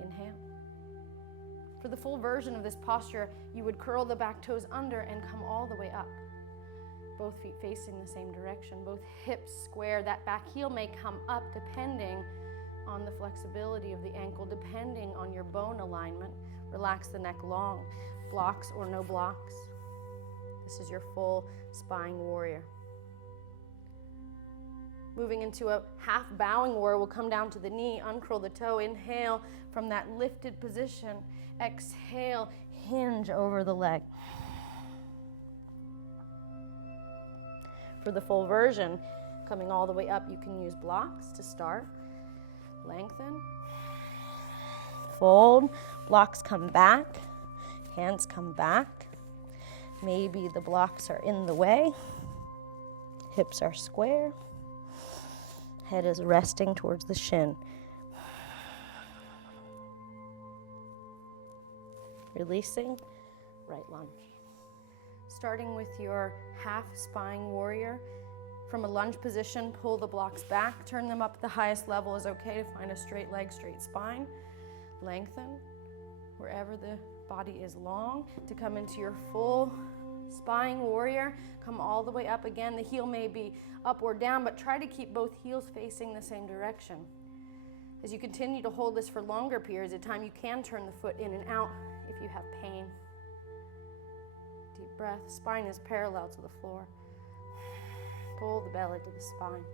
inhale. For the full version of this posture, you would curl the back toes under and come all the way up. Both feet facing the same direction, both hips square. That back heel may come up depending on the flexibility of the ankle, depending on your bone alignment. Relax the neck long, blocks or no blocks. This is your full spine warrior. Moving into a half bowing warrior, we'll come down to the knee, uncurl the toe, inhale from that lifted position. Exhale, hinge over the leg. For the full version, coming all the way up, you can use blocks to start. Lengthen, fold, blocks come back, hands come back. Maybe the blocks are in the way, hips are square, head is resting towards the shin. Releasing, right lunge. Starting with your half spine warrior. From a lunge position, pull the blocks back, turn them up at the highest level is okay to find a straight leg, straight spine. Lengthen wherever the body is long to come into your full spine warrior. Come all the way up again. The heel may be up or down, but try to keep both heels facing the same direction. As you continue to hold this for longer periods of time, you can turn the foot in and out if you have pain. Deep breath. Spine is parallel to the floor. Pull the belly to the spine.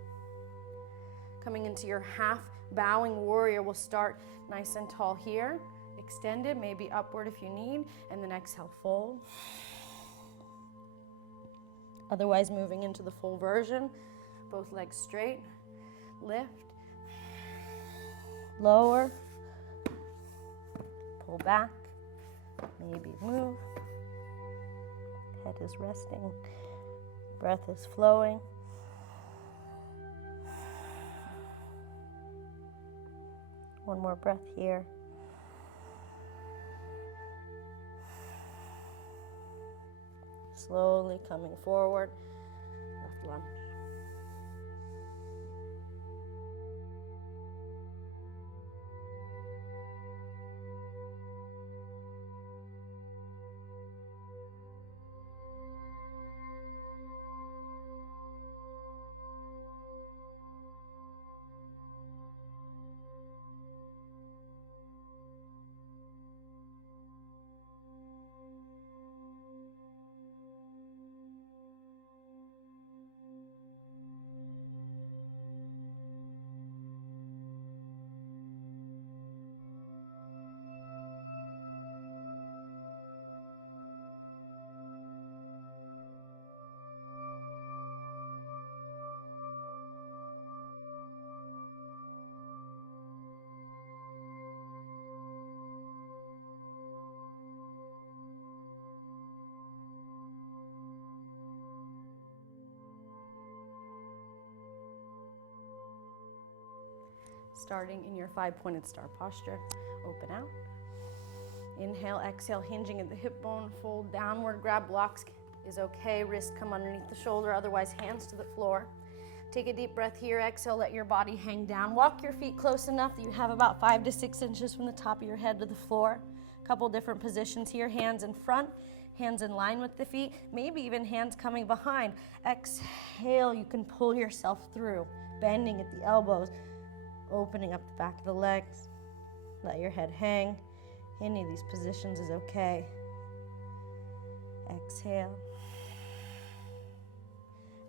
Coming into your half bowing warrior, we'll start nice and tall here. Extended, maybe upward if you need, and then exhale, fold. Otherwise, moving into the full version, both legs straight, lift, lower, pull back, maybe move. Head is resting, breath is flowing. One more breath here. Slowly coming forward, left lunge. Starting in your 5-pointed star posture, open out. Inhale, exhale, hinging at the hip bone, fold downward, grab blocks is okay. Wrist come underneath the shoulder, otherwise hands to the floor. Take a deep breath here, exhale, let your body hang down. Walk your feet close enough that you have about 5 to 6 inches from the top of your head to the floor. A couple different positions here, hands in front, hands in line with the feet, maybe even hands coming behind. Exhale, you can pull yourself through, bending at the elbows, opening up the back of the legs. Let your head hang. Any of these positions is okay. Exhale.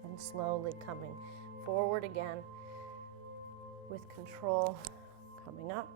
And slowly coming forward again with control, coming up.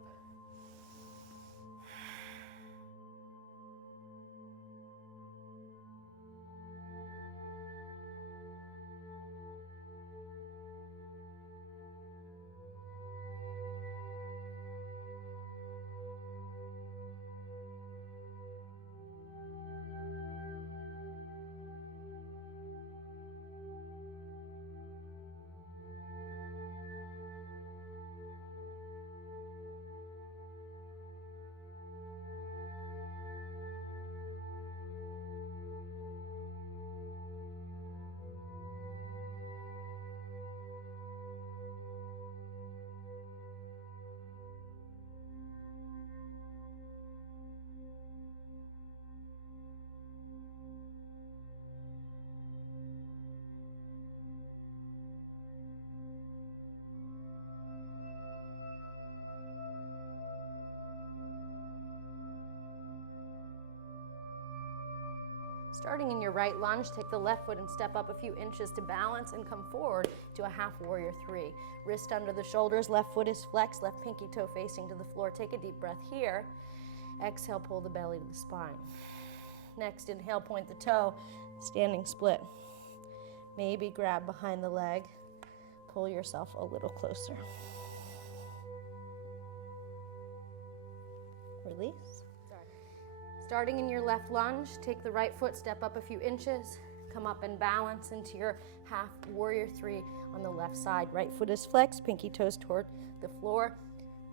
Starting in your right lunge, take the left foot and step up a few inches to balance and come forward to a half warrior three. Wrist under the shoulders, left foot is flexed, left pinky toe facing to the floor. Take a deep breath here. Exhale, pull the belly to the spine. Next, inhale, point the toe, standing split. Maybe grab behind the leg, pull yourself a little closer. Release. Starting in your left lunge, take the right foot, step up a few inches, come up and balance into your half warrior three on the left side. Right foot is flexed, pinky toes toward the floor,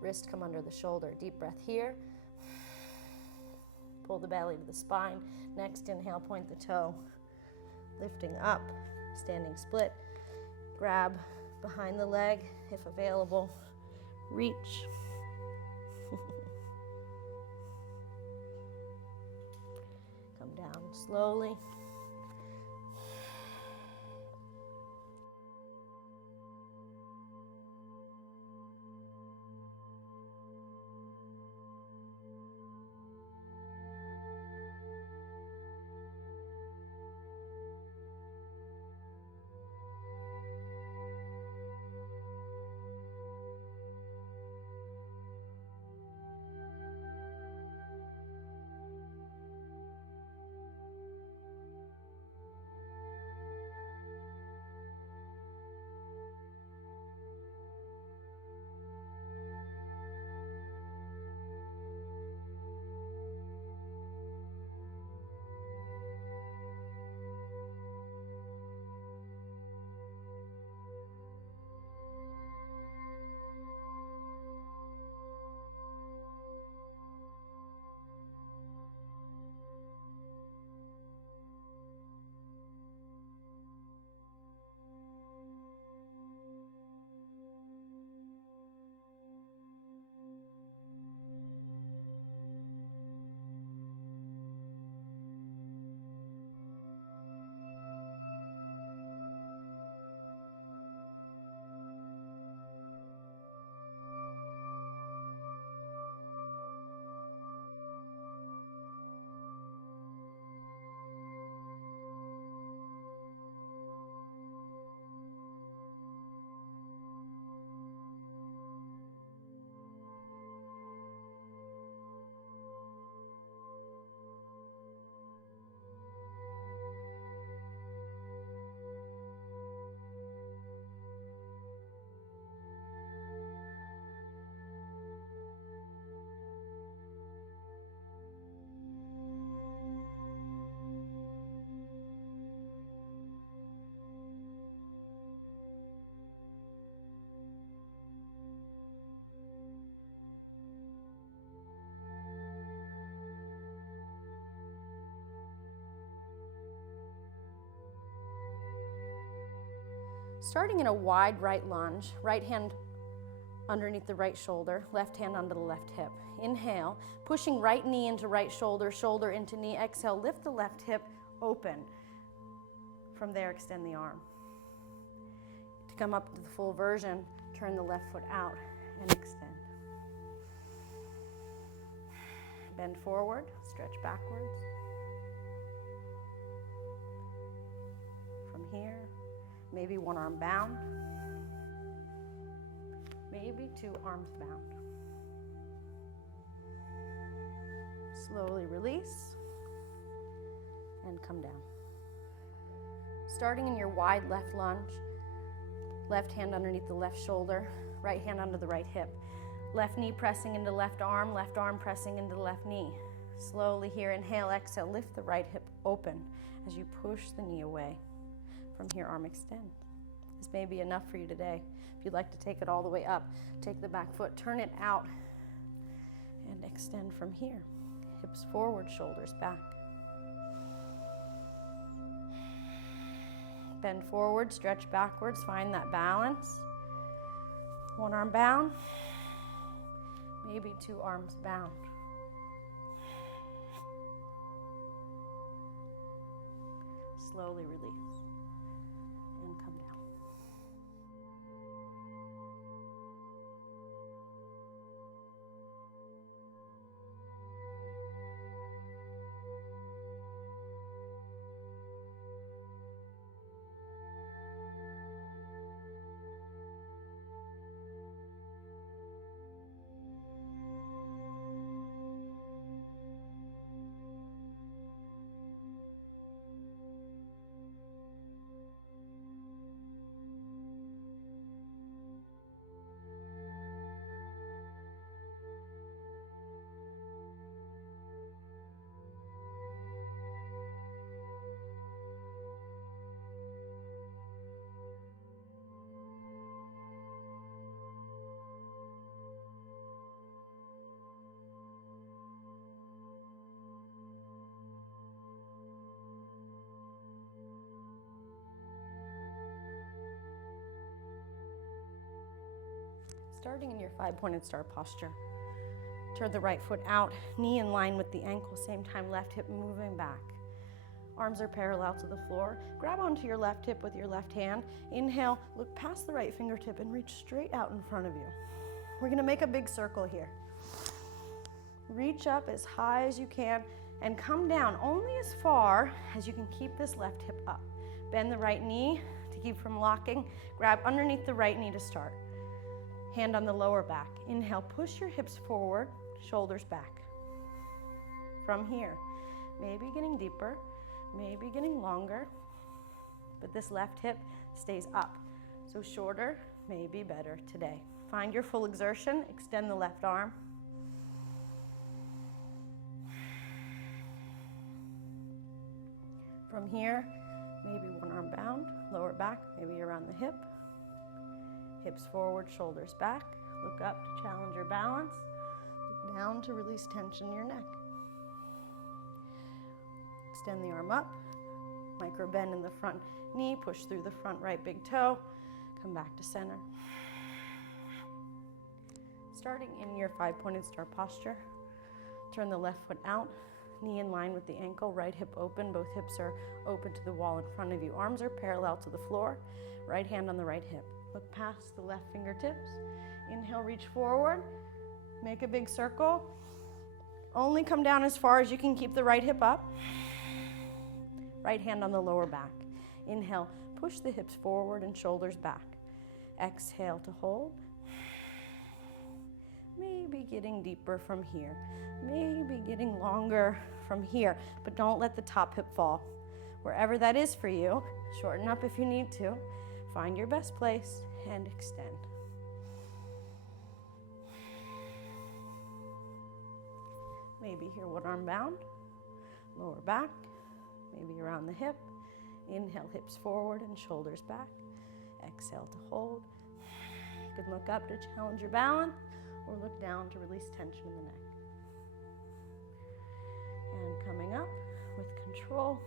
wrist come under the shoulder. Deep breath here. Pull the belly to the spine. Next, inhale, point the toe, lifting up, standing split. Grab behind the leg if available. Reach. Come down slowly. Starting in a wide right lunge, right hand underneath the right shoulder, left hand under the left hip. Inhale, pushing right knee into right shoulder, shoulder into knee. Exhale, lift the left hip open. From there, extend the arm. To come up to the full version, turn the left foot out and extend. Bend forward, stretch backwards. From here, maybe one arm bound, maybe two arms bound. Slowly release and come down. Starting in your wide left lunge, left hand underneath the left shoulder, right hand under the right hip. Left knee pressing into left arm pressing into the left knee. Slowly here, inhale, exhale, lift the right hip open as you push the knee away. From here, arm extend. This may be enough for you today. If you'd like to take it all the way up, take the back foot, turn it out, and extend from here. Hips forward, shoulders back. Bend forward, stretch backwards, find that balance. One arm bound, maybe two arms bound. Slowly release and come down. Starting in your 5-pointed star posture. Turn the right foot out, knee in line with the ankle, same time left hip moving back. Arms are parallel to the floor. Grab onto your left hip with your left hand. Inhale, look past the right fingertip and reach straight out in front of you. We're gonna make a big circle here. Reach up as high as you can and come down only as far as you can keep this left hip up. Bend the right knee to keep from locking. Grab underneath the right knee to start. Hand on the lower back. Inhale, push your hips forward, shoulders back. From here, maybe getting deeper, maybe getting longer, but this left hip stays up. So shorter may be better today. Find your full exertion, extend the left arm. From here, maybe one arm bound, lower back, maybe around the hip. Hips forward, shoulders back. Look up to challenge your balance. Look down to release tension in your neck. Extend the arm up. Micro bend in the front knee. Push through the front right big toe. Come back to center. Starting in your 5-pointed star posture. Turn the left foot out. Knee in line with the ankle. Right hip open. Both hips are open to the wall in front of you. Arms are parallel to the floor. Right hand on the right hip. Look past the left fingertips. Inhale, reach forward. Make a big circle. Only come down as far as you can. Keep the right hip up. Right hand on the lower back. Inhale, push the hips forward and shoulders back. Exhale to hold. Maybe getting deeper from here. Maybe getting longer from here. But don't let the top hip fall. Wherever that is for you, shorten up if you need to. Find your best place and extend. Maybe here one arm bound, lower back, maybe around the hip. Inhale, hips forward and shoulders back. Exhale to hold. You can look up to challenge your balance or look down to release tension in the neck. And coming up with control.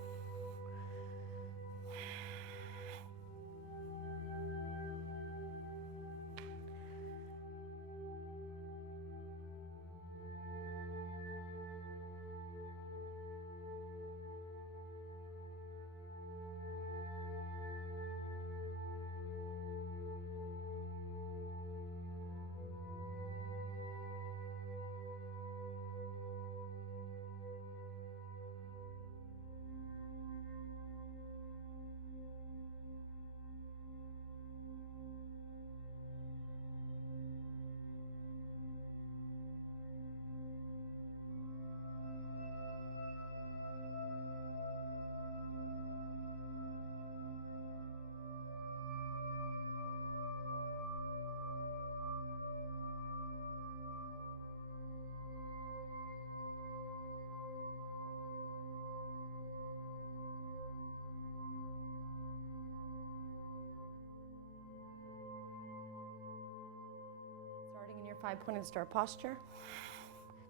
Starting in your 5-pointed star posture,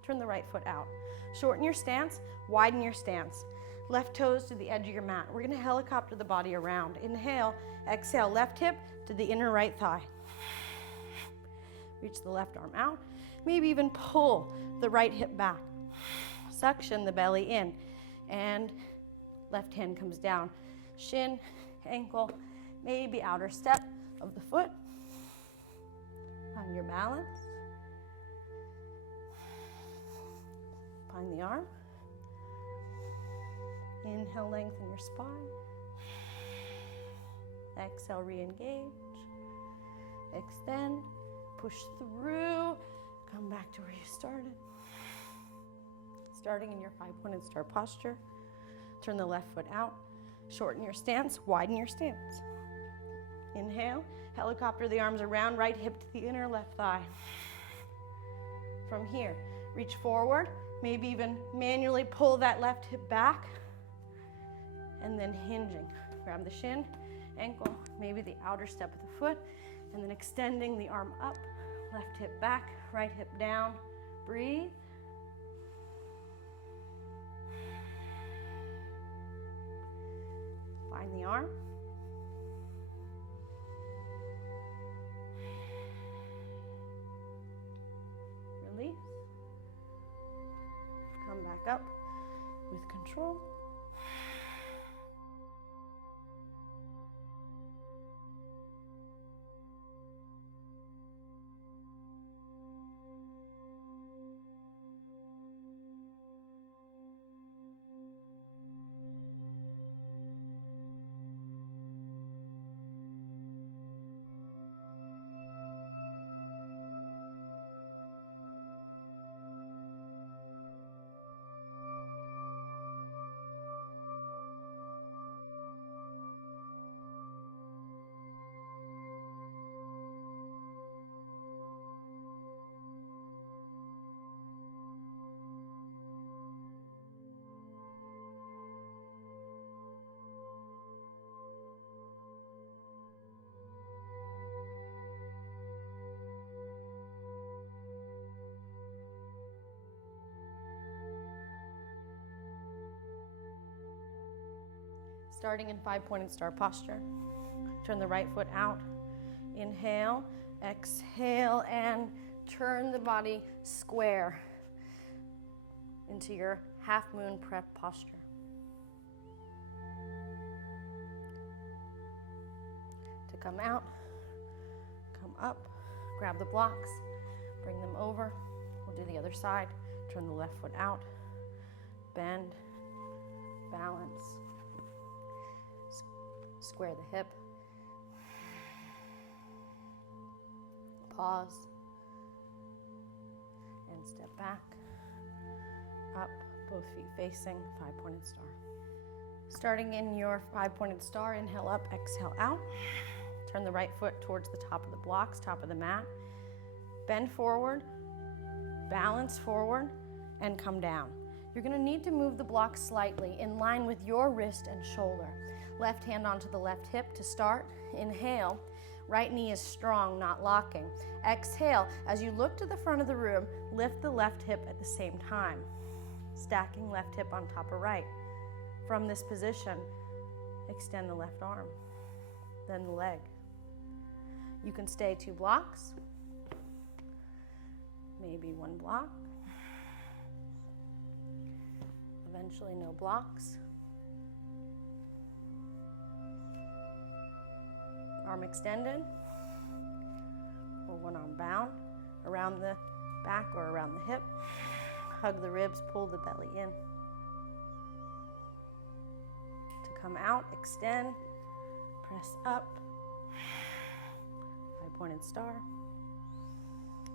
turn the right foot out. Shorten your stance, widen your stance. Left toes to the edge of your mat. We're gonna helicopter the body around. Inhale, exhale, left hip to the inner right thigh. Reach the left arm out. Maybe even pull the right hip back. Suction the belly in. And left hand comes down. Shin, ankle, maybe outer step of the foot. Find your balance. Find the arm. Inhale, lengthen your spine. Exhale, re-engage. Extend, push through, come back to where you started. Starting in your 5-pointed star posture, turn the left foot out, shorten your stance, widen your stance. Inhale, helicopter the arms around, right hip to the inner left thigh. From here, reach forward, maybe even manually pull that left hip back, and then hinging. Grab the shin, ankle, maybe the outer step of the foot, and then extending the arm up, left hip back, right hip down. Breathe. Find the arm. back up with control. Starting in 5-pointed star posture. Turn the right foot out. Inhale, exhale, and turn the body square into your half moon prep posture. To come out, come up, grab the blocks, bring them over. We'll do the other side. Turn the left foot out, bend, balance. Square the hip. Pause. And step back. Up, both feet facing, 5-pointed star. Starting in your 5-pointed star, inhale up, exhale out. Turn the right foot towards the top of the blocks, top of the mat. Bend forward, balance forward, and come down. You're going to need to move the block slightly in line with your wrist and shoulder. Left hand onto the left hip to start. Inhale, right knee is strong, not locking. Exhale, as you look to the front of the room, lift the left hip at the same time. Stacking left hip on top of right. From this position, extend the left arm, then the leg. You can stay 2 blocks, maybe 1 block. Eventually no blocks. Arm extended, or one arm bound, around the back or around the hip. Hug the ribs, pull the belly in. To come out, extend, press up, 5-pointed star.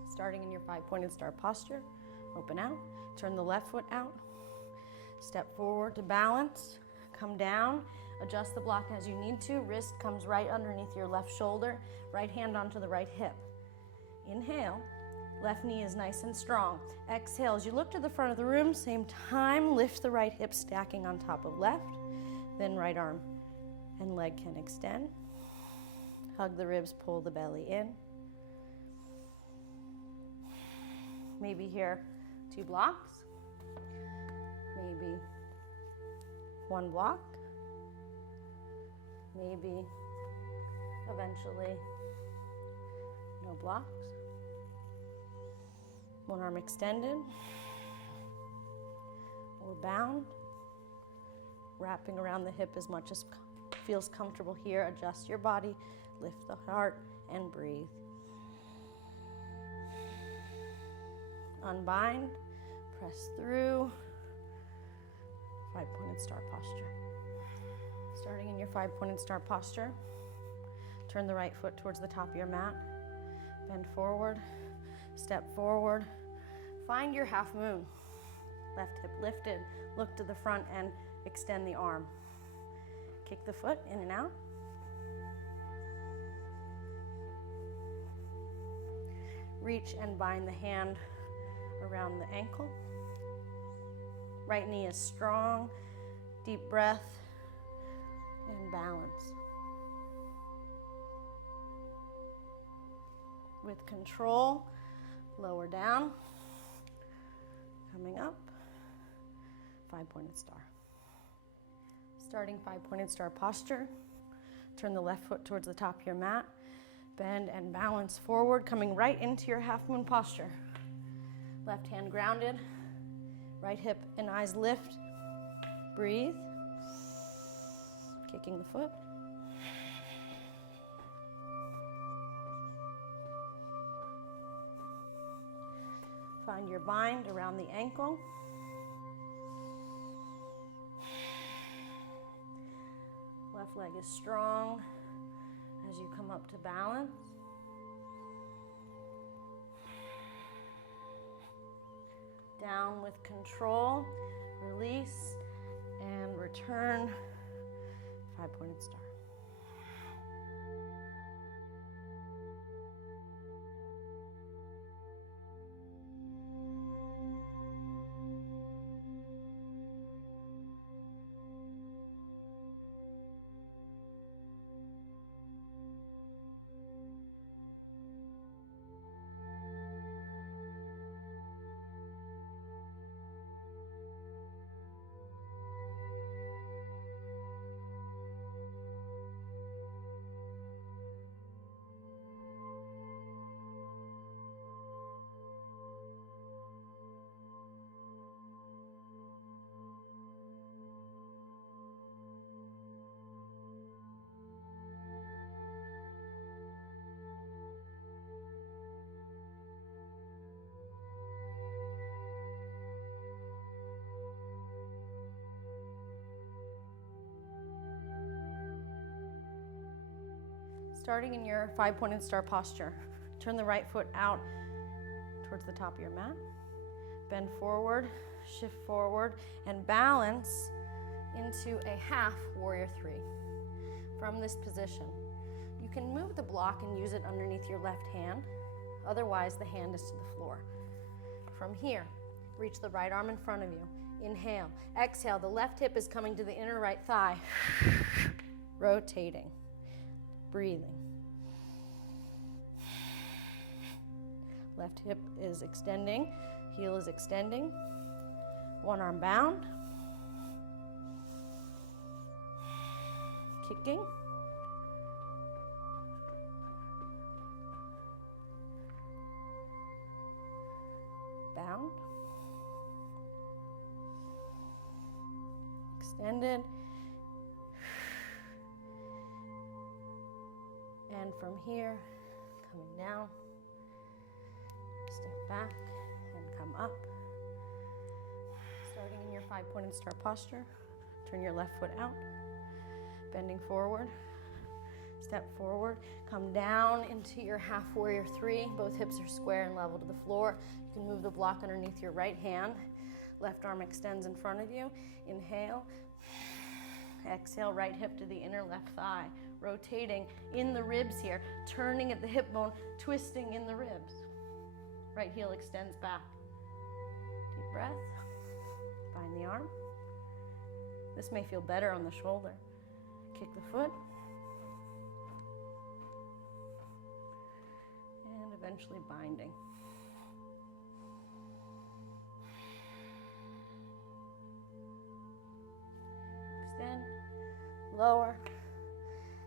Starting in your 5-pointed star posture, open out, turn the left foot out, step forward to balance, come down, adjust the block as you need to. Wrist comes right underneath your left shoulder, right hand onto the right hip. Inhale, left knee is nice and strong. Exhale, as you look to the front of the room, same time, lift the right hip, stacking on top of left, then right arm and leg can extend. Hug the ribs, pull the belly in. Maybe here 2 blocks, maybe 1 block. Maybe eventually no blocks. 1 arm extended or bound. Wrapping around the hip as much as feels comfortable here. Adjust your body, lift the heart, and breathe. Unbind, press through. 5-pointed star posture. Starting in your 5-pointed star posture, turn the right foot towards the top of your mat, bend forward, step forward, find your half moon. Left hip lifted, look to the front and extend the arm. Kick the foot in and out. Reach and bind the hand around the ankle. Right knee is strong, deep breath, and balance. With control, lower down, coming up, 5-pointed star. Starting 5-pointed star posture, turn the left foot towards the top of your mat, bend and balance forward, coming right into your half moon posture. Left hand grounded, Right hip and eyes lift. Breathe. Kicking the foot. Find your bind around the ankle. Left leg is strong as you come up to balance. Down with control, release, and return. 5-pointed star. Starting in your 5-pointed star posture, turn the right foot out towards the top of your mat. Bend forward, shift forward, and balance into a half warrior 3. From this position, you can move the block and use it underneath your left hand. Otherwise, the hand is to the floor. From here, reach the right arm in front of you. Inhale. Exhale, the left hip is coming to the inner right thigh. Rotating. Breathing. Left hip is extending, heel is extending. One arm bound. Kicking. Bound. Extended. And from here, coming down, step back and come up. Starting in your 5-pointed star posture, turn your left foot out, bending forward, step forward, come down into your half warrior 3. Both hips are square and level to the floor. You can move the block underneath your right hand. Left arm extends in front of you. Inhale. Exhale, right hip to the inner left thigh. Rotating in the ribs here, turning at the hip bone, twisting in the ribs. Right heel extends back. Deep breath. Find the arm. This may feel better on the shoulder. Kick the foot. And eventually binding. Extend. Lower.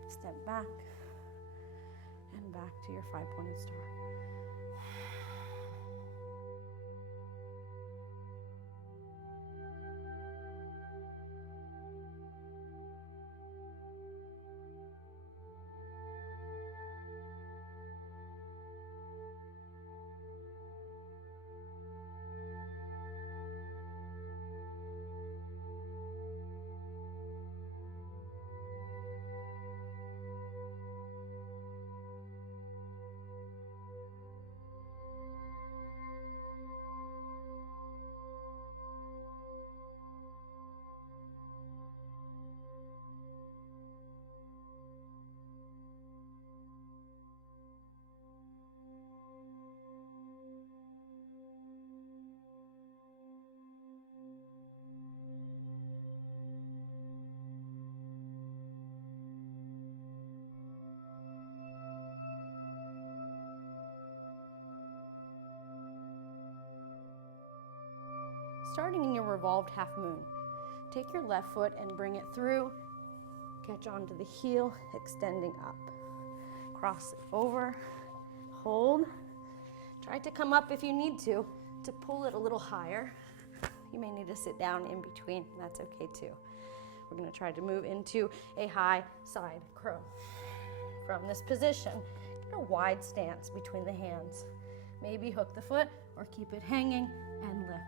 Step back, and back to your 5-pointed star. Starting in your revolved half moon, take your left foot and bring it through, catch onto the heel, extending up. Cross it over, hold. Try to come up if you need to pull it a little higher. You may need to sit down in between. That's okay too. We're going to try to move into a high side crow. From this position, get a wide stance between the hands. Maybe hook the foot or keep it hanging and lift.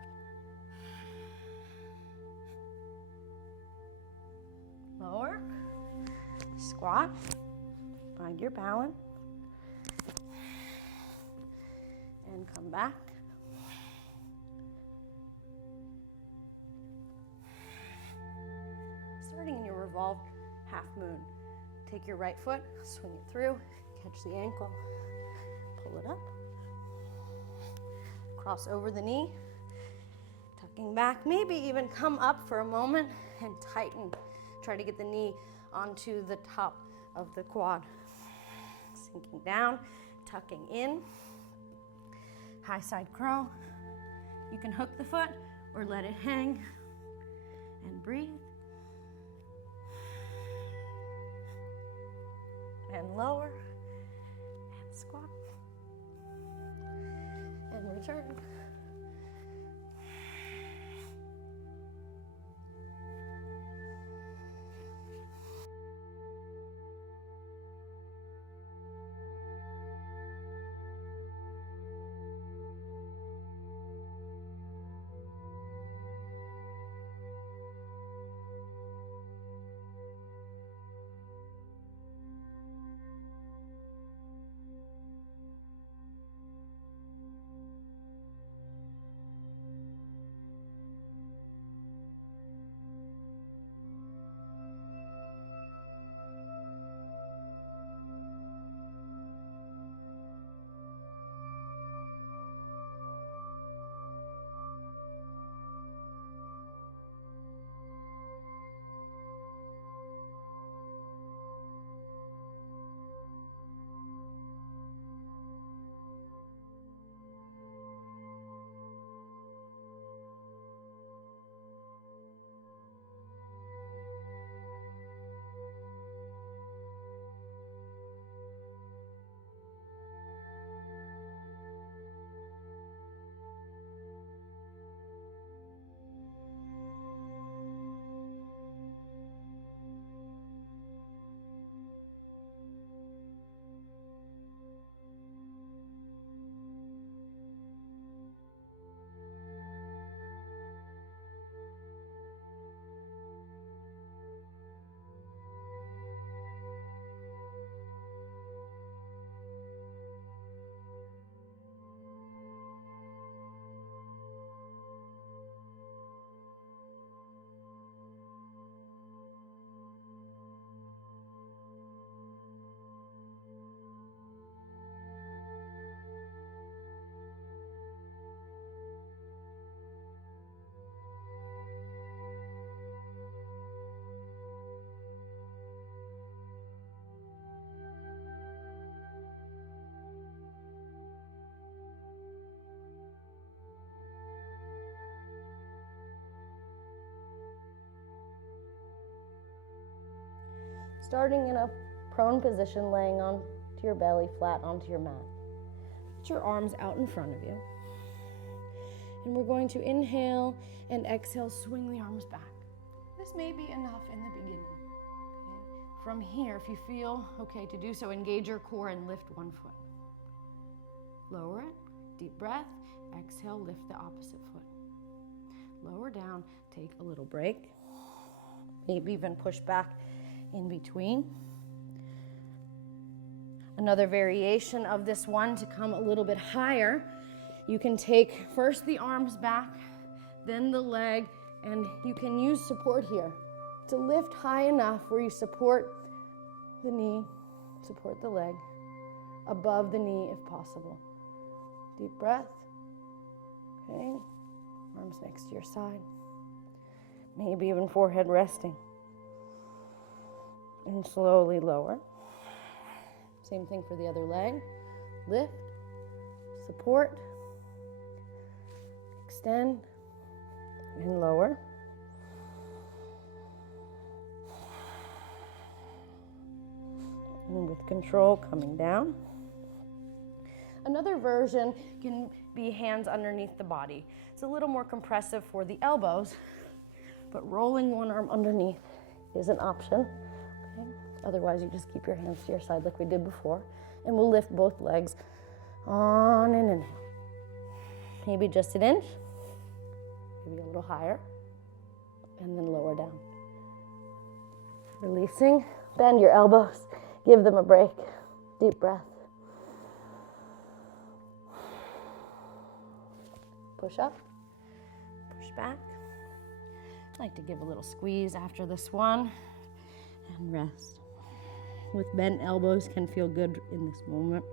Lower, squat, find your balance, and come back. Starting in your revolved half moon. Take your right foot, swing it through, catch the ankle, pull it up, cross over the knee, tucking back, maybe even come up for a moment and tighten. Try to get the knee onto the top of the quad. Sinking down, tucking in, high side crow. You can hook the foot or let it hang and breathe. And lower, and squat, and return. Starting in a prone position, laying onto your belly, flat onto your mat. Put your arms out in front of you. And we're going to inhale and exhale, swing the arms back. This may be enough in the beginning. Okay? From here, if you feel okay to do so, engage your core and lift one foot. Lower it, deep breath, exhale, lift the opposite foot. Lower down, take a little break. Maybe even push back in between. Another variation of this one to come a little bit higher. You can take first the arms back, then the leg, and you can use support here to lift high enough where you support the knee, support the leg, above the knee if possible. Deep breath. Okay. Arms next to your side. Maybe even forehead resting. And slowly lower. Same thing for the other leg. Lift, support, extend, and lower. And with control, coming down. Another version can be hands underneath the body. It's a little more compressive for the elbows, but rolling one arm underneath is an option. Okay? Otherwise, you just keep your hands to your side like we did before. And we'll lift both legs on an inhale. Maybe just an inch, maybe a little higher, and then lower down. Releasing, bend your elbows, give them a break. Deep breath. Push up, push back. I like to give a little squeeze after this one and rest. With bent elbows can feel good in this moment.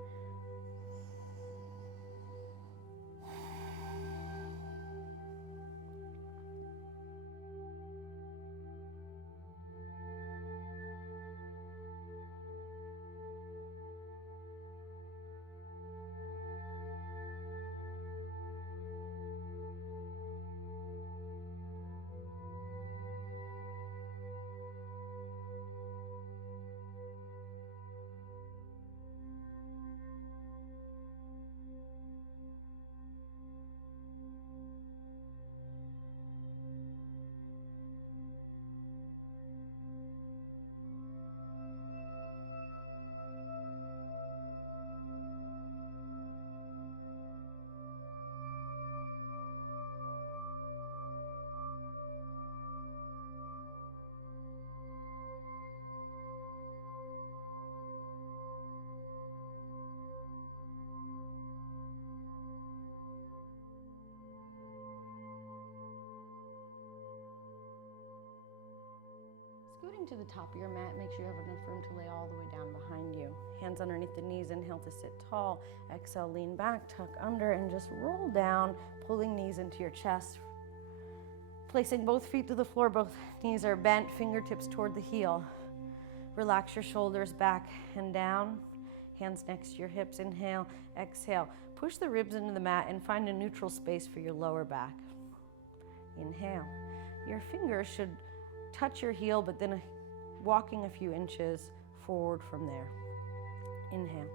Scooting to the top of your mat, make sure you have enough room to lay all the way down behind you. Hands underneath the knees, inhale to sit tall. Exhale, lean back, tuck under, and just roll down, pulling knees into your chest. Placing both feet to the floor, both knees are bent, fingertips toward the heel. Relax your shoulders back and down. Hands next to your hips, inhale, exhale. Push the ribs into the mat and find a neutral space for your lower back. Inhale. Your fingers should touch your heel, but then walking a few inches forward from there. Inhale.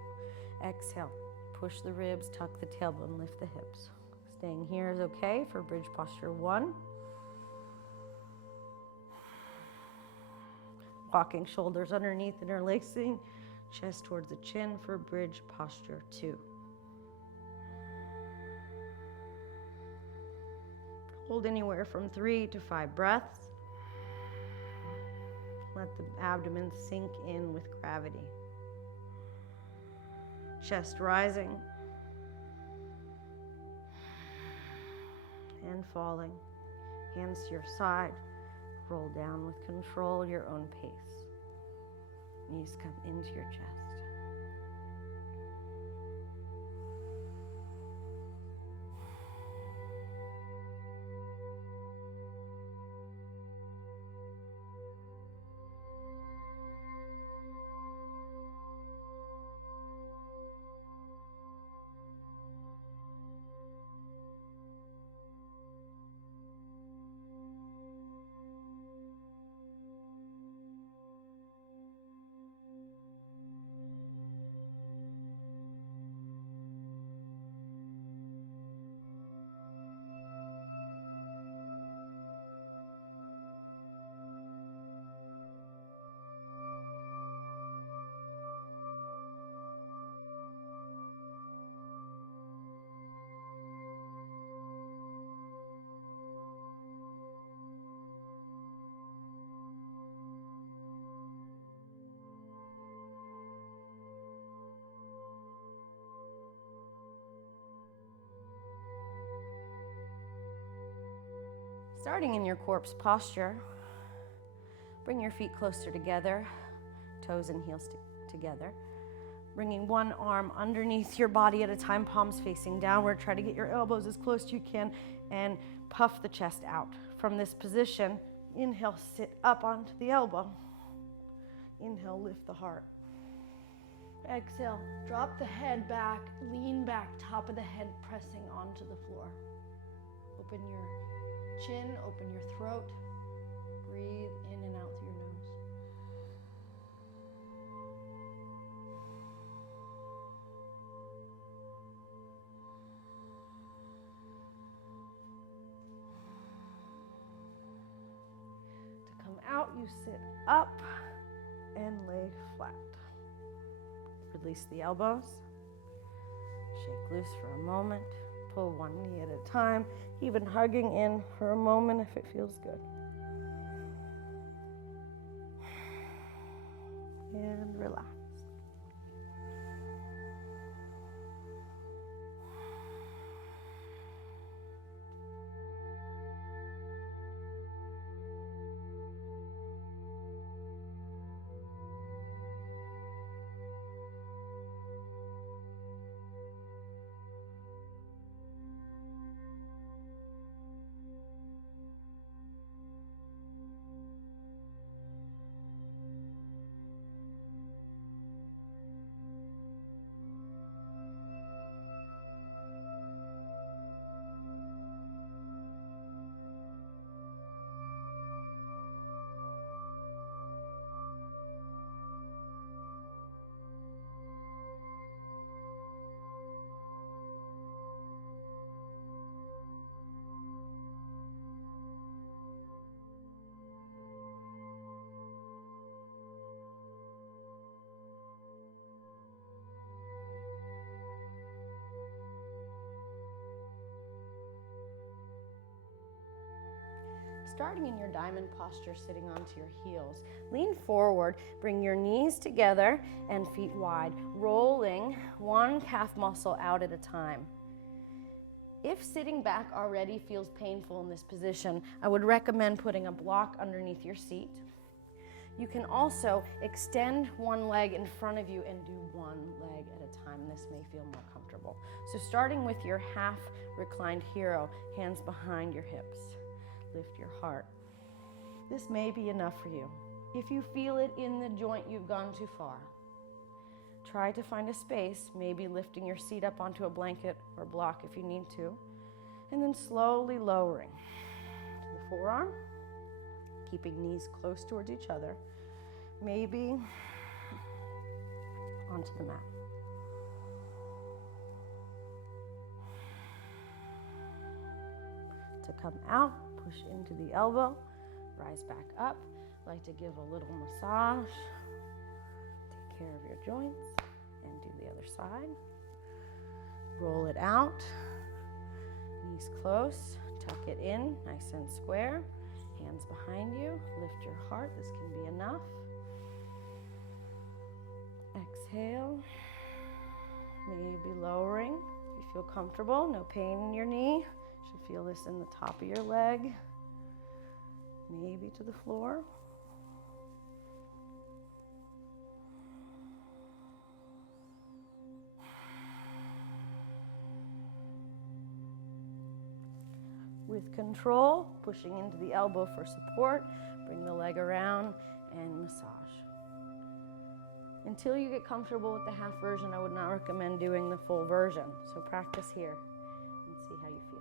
Exhale. Push the ribs, tuck the tailbone, lift the hips. Staying here is okay for bridge posture 1. Walking shoulders underneath, interlacing, chest towards the chin for bridge posture 2. Hold anywhere from 3 to 5 breaths. Let the abdomen sink in with gravity. Chest rising and falling. Hands to your side. Roll down with control, your own pace. Knees come into your chest. Starting in your corpse posture, bring your feet closer together, toes and heels together. Bringing one arm underneath your body at a time, palms facing downward. Try to get your elbows as close as you can and puff the chest out. From this position, inhale, sit up onto the elbow. Inhale, lift the heart. Exhale, drop the head back, lean back, top of the head pressing onto the floor. Open your chin, open your throat. Breathe in and out through your nose. you sit up and lay flat. Release the elbows. Shake loose for a moment. Pull one knee at a time, even hugging in for a moment if it feels good. And relax. Starting in your diamond posture, sitting onto your heels. Lean forward, bring your knees together and feet wide, rolling one calf muscle out at a time. If sitting back already feels painful in this position, I would recommend putting a block underneath your seat. You can also extend one leg in front of you and do one leg at a time. This may feel more comfortable. So starting with your half reclined hero, hands behind your hips. Lift your heart. This may be enough for you. If you feel it in the joint, you've gone too far. Try to find a space, maybe lifting your seat up onto a blanket or block if you need to, and then slowly lowering to the forearm, keeping knees close towards each other, maybe onto the mat. To come out, push into the elbow, rise back up. Like to give a little massage. Take care of your joints and do the other side. Roll it out. Knees close, tuck it in, nice and square. Hands behind you, lift your heart. This can be enough. Exhale. Maybe lowering if you feel comfortable. No pain in your knee. Should feel this in the top of your leg. Maybe to the floor. With control, pushing into the elbow for support, bring the leg around and massage. Until you get comfortable with the half version, I would not recommend doing the full version. So practice here and see how you feel.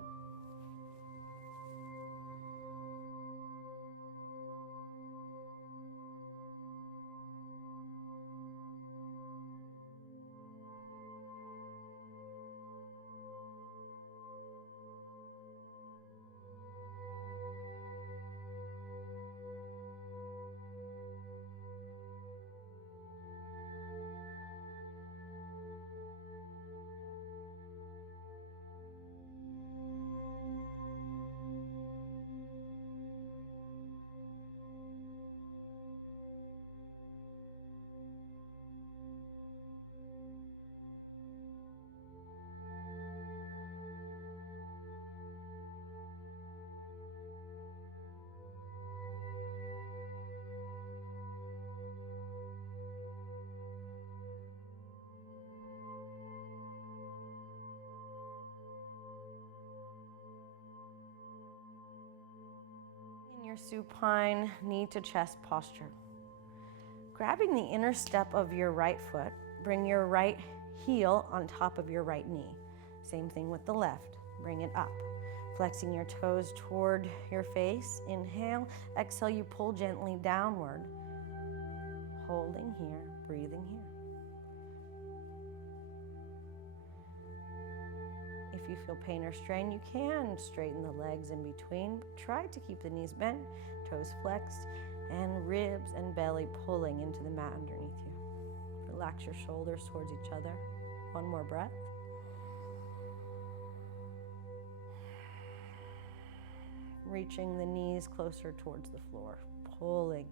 Your supine knee to chest posture. Grabbing the inner step of your right foot, bring your right heel on top of your right knee. Same thing with the left. Bring it up. Flexing your toes toward your face. Inhale. Exhale, you pull gently downward. Holding here, breathing here. If you feel pain or strain, you can straighten the legs in between. Try to keep the knees bent, toes flexed, and ribs and belly pulling into the mat underneath you. Relax your shoulders towards each other. One more breath. Reaching the knees closer towards the floor, pulling.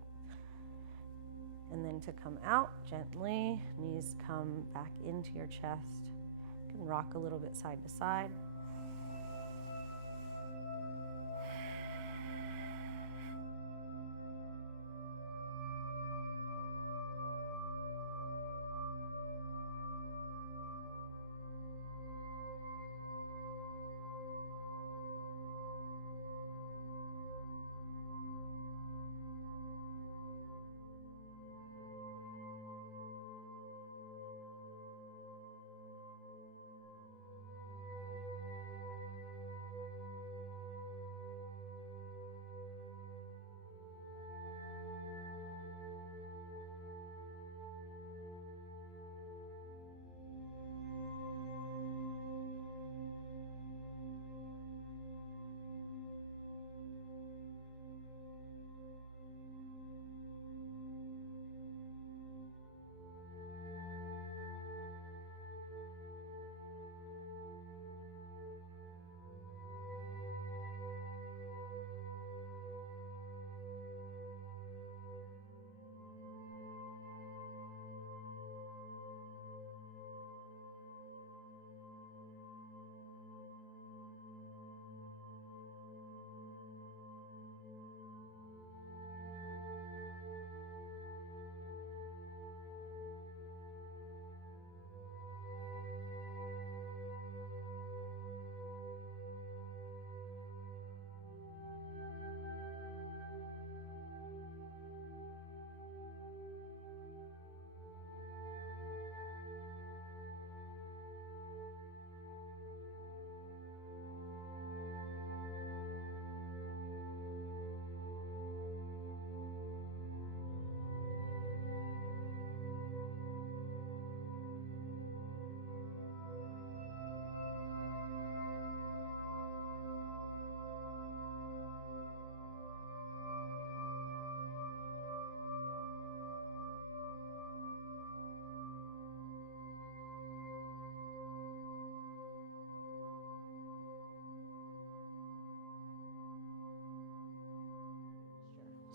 And then to come out gently, knees come back into your chest. You can rock a little bit side to side.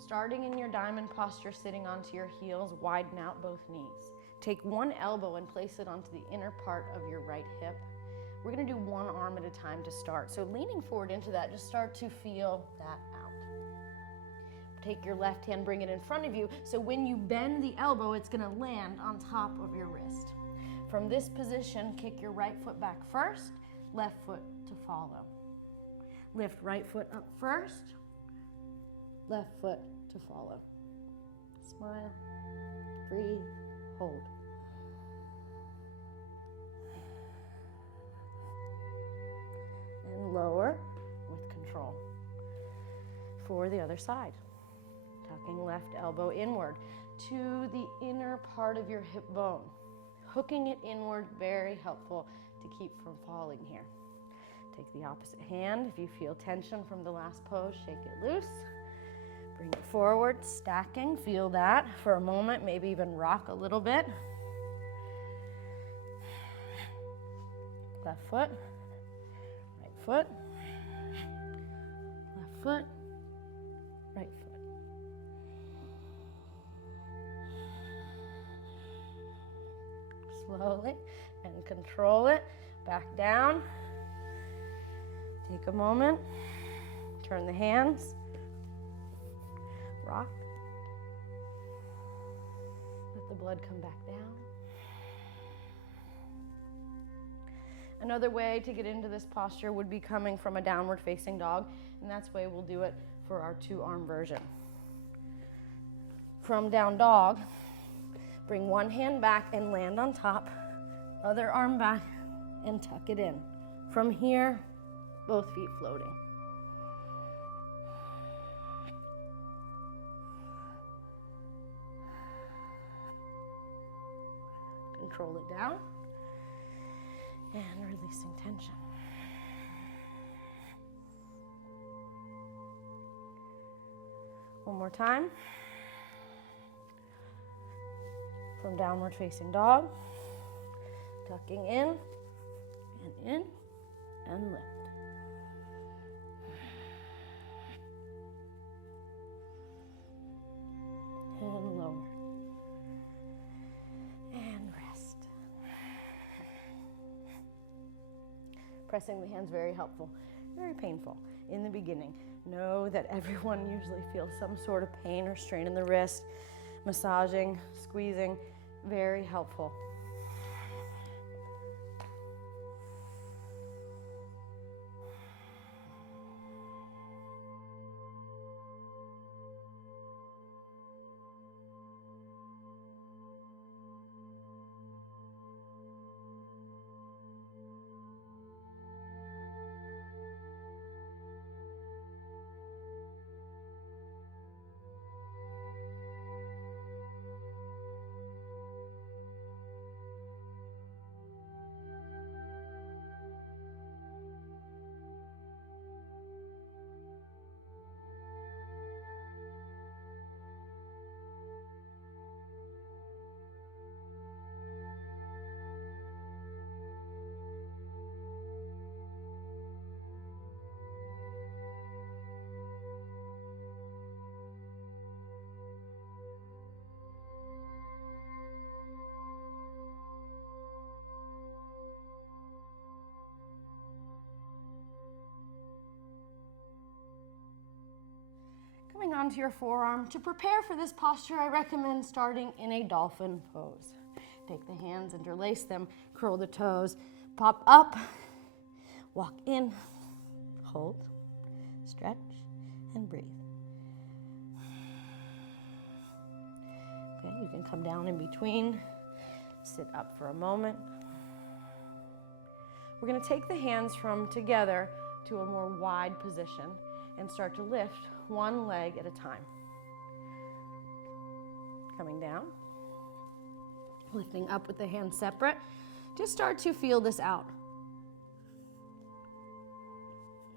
Starting in your diamond posture, sitting onto your heels, widen out both knees. Take one elbow and place it onto the inner part of your right hip. We're gonna do one arm at a time to start. So leaning forward into that, just start to feel that out. Take your left hand, bring it in front of you. So when you bend the elbow, it's gonna land on top of your wrist. From this position, kick your right foot back first, left foot to follow. Lift right foot up first, left foot to follow. Smile, breathe, hold. And lower with control. For the other side. Tucking left elbow inward to the inner part of your hip bone. Hooking it inward, very helpful to keep from falling here. Take the opposite hand. If you feel tension from the last pose, shake it loose. Bring it forward, stacking. Feel that for a moment, maybe even rock a little bit. Left foot, right foot, left foot, right foot. Slowly and control it. Back down. Take a moment. Turn the hands. Rock. Let the blood come back down. Another way to get into this posture would be coming from a downward facing dog, and that's the way we'll do it for our 2-arm version. From down dog, bring one hand back and land on top, other arm back and tuck it in. From here, both feet floating. Control it down and releasing tension. One more time. from downward facing dog. Tucking in and lift. And lower. And rest. Pressing the hands, very helpful, very painful in the beginning. Know that everyone usually feels some sort of pain or strain in the wrist. Massaging, squeezing, very helpful. Coming onto your forearm. To prepare for this posture, I recommend starting in a dolphin pose. Take the hands, interlace them, curl the toes, pop up, walk in, hold, stretch, and breathe. Okay, you can come down in between, sit up for a moment. We're going to take the hands from together to a more wide position and start to lift one leg at a time. Coming down, lifting up with the hands separate. Just start to feel this out.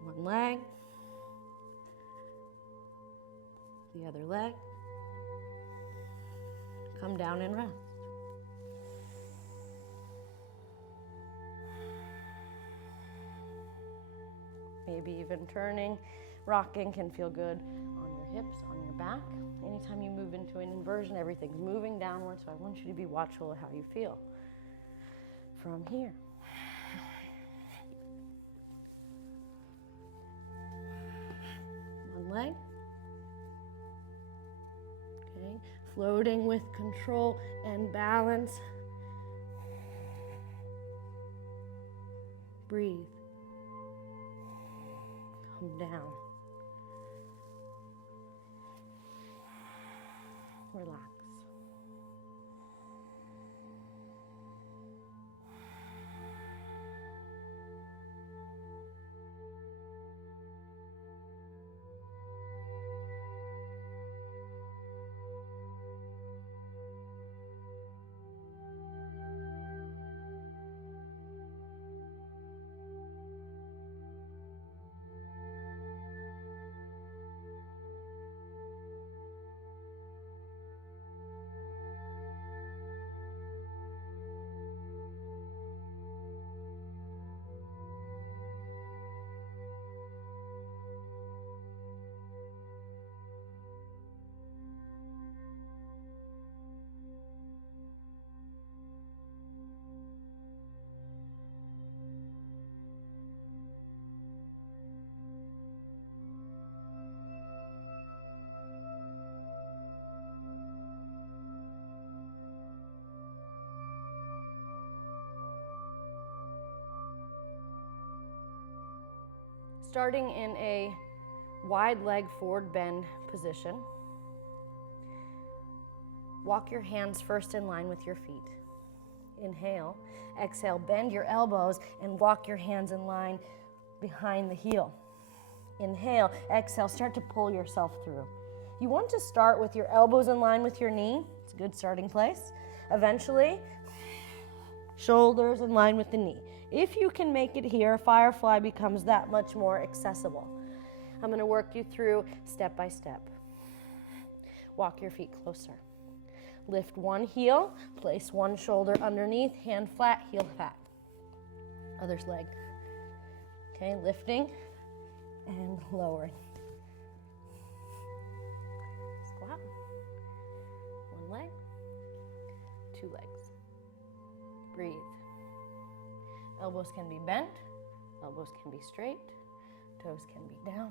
One leg, the other leg. Come down and rest. Maybe even turning. Rocking can feel good on your hips, on your back. Anytime you move into an inversion, everything's moving downward, so I want you to be watchful of how you feel from here. One leg. Okay, floating with control and balance. Breathe. Come down. Relax. Starting in a wide leg forward bend position. Walk your hands first in line with your feet. Inhale, exhale, bend your elbows and walk your hands in line behind the heel. Inhale, exhale, start to pull yourself through. You want to start with your elbows in line with your knee. It's a good starting place. Eventually, shoulders in line with the knee. If you can make it here, Firefly becomes that much more accessible. I'm going to work you through step by step. Walk your feet closer. Lift one heel, place one shoulder underneath, hand flat, heel flat. Other leg. Okay, lifting and lowering. Squat. One leg, two legs. Breathe. Elbows can be bent, elbows can be straight, toes can be down.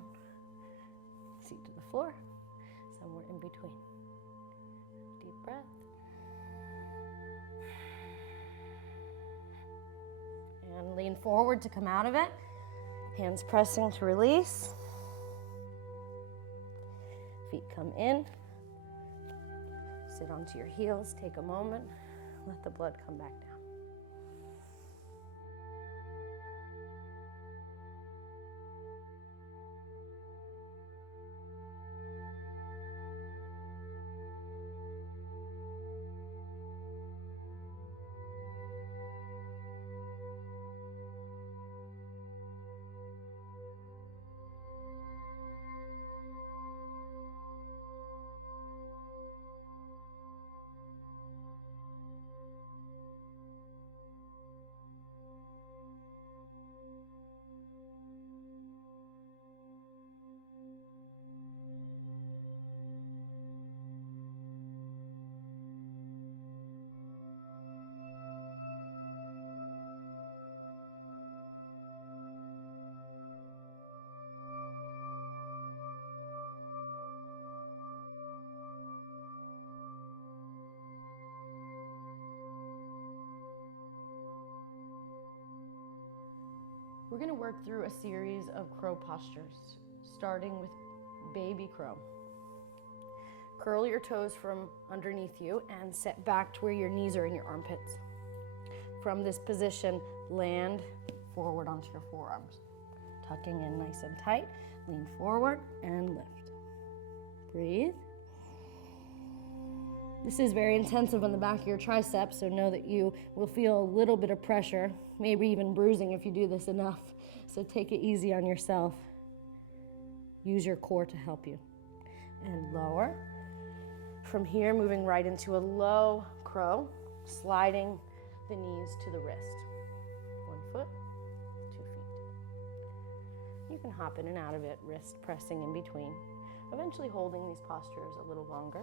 Seat to the floor, somewhere in between. Deep breath. And lean forward to come out of it. Hands pressing to release. Feet come in. Sit onto your heels, take a moment, let the blood come back down. We're going to work through a series of crow postures, starting with baby crow. Curl your toes from underneath you and set back to where your knees are in your armpits. From this position, land forward onto your forearms. Tucking in nice and tight, lean forward and lift. Breathe. This is very intensive on the back of your triceps, so know that you will feel a little bit of pressure, maybe even bruising if you do this enough. So take it easy on yourself. Use your core to help you. And lower. From here, moving right into a low crow, sliding the knees to the wrist. 1 foot, 2 feet. You can hop in and out of it, wrist pressing in between, eventually holding these postures a little longer.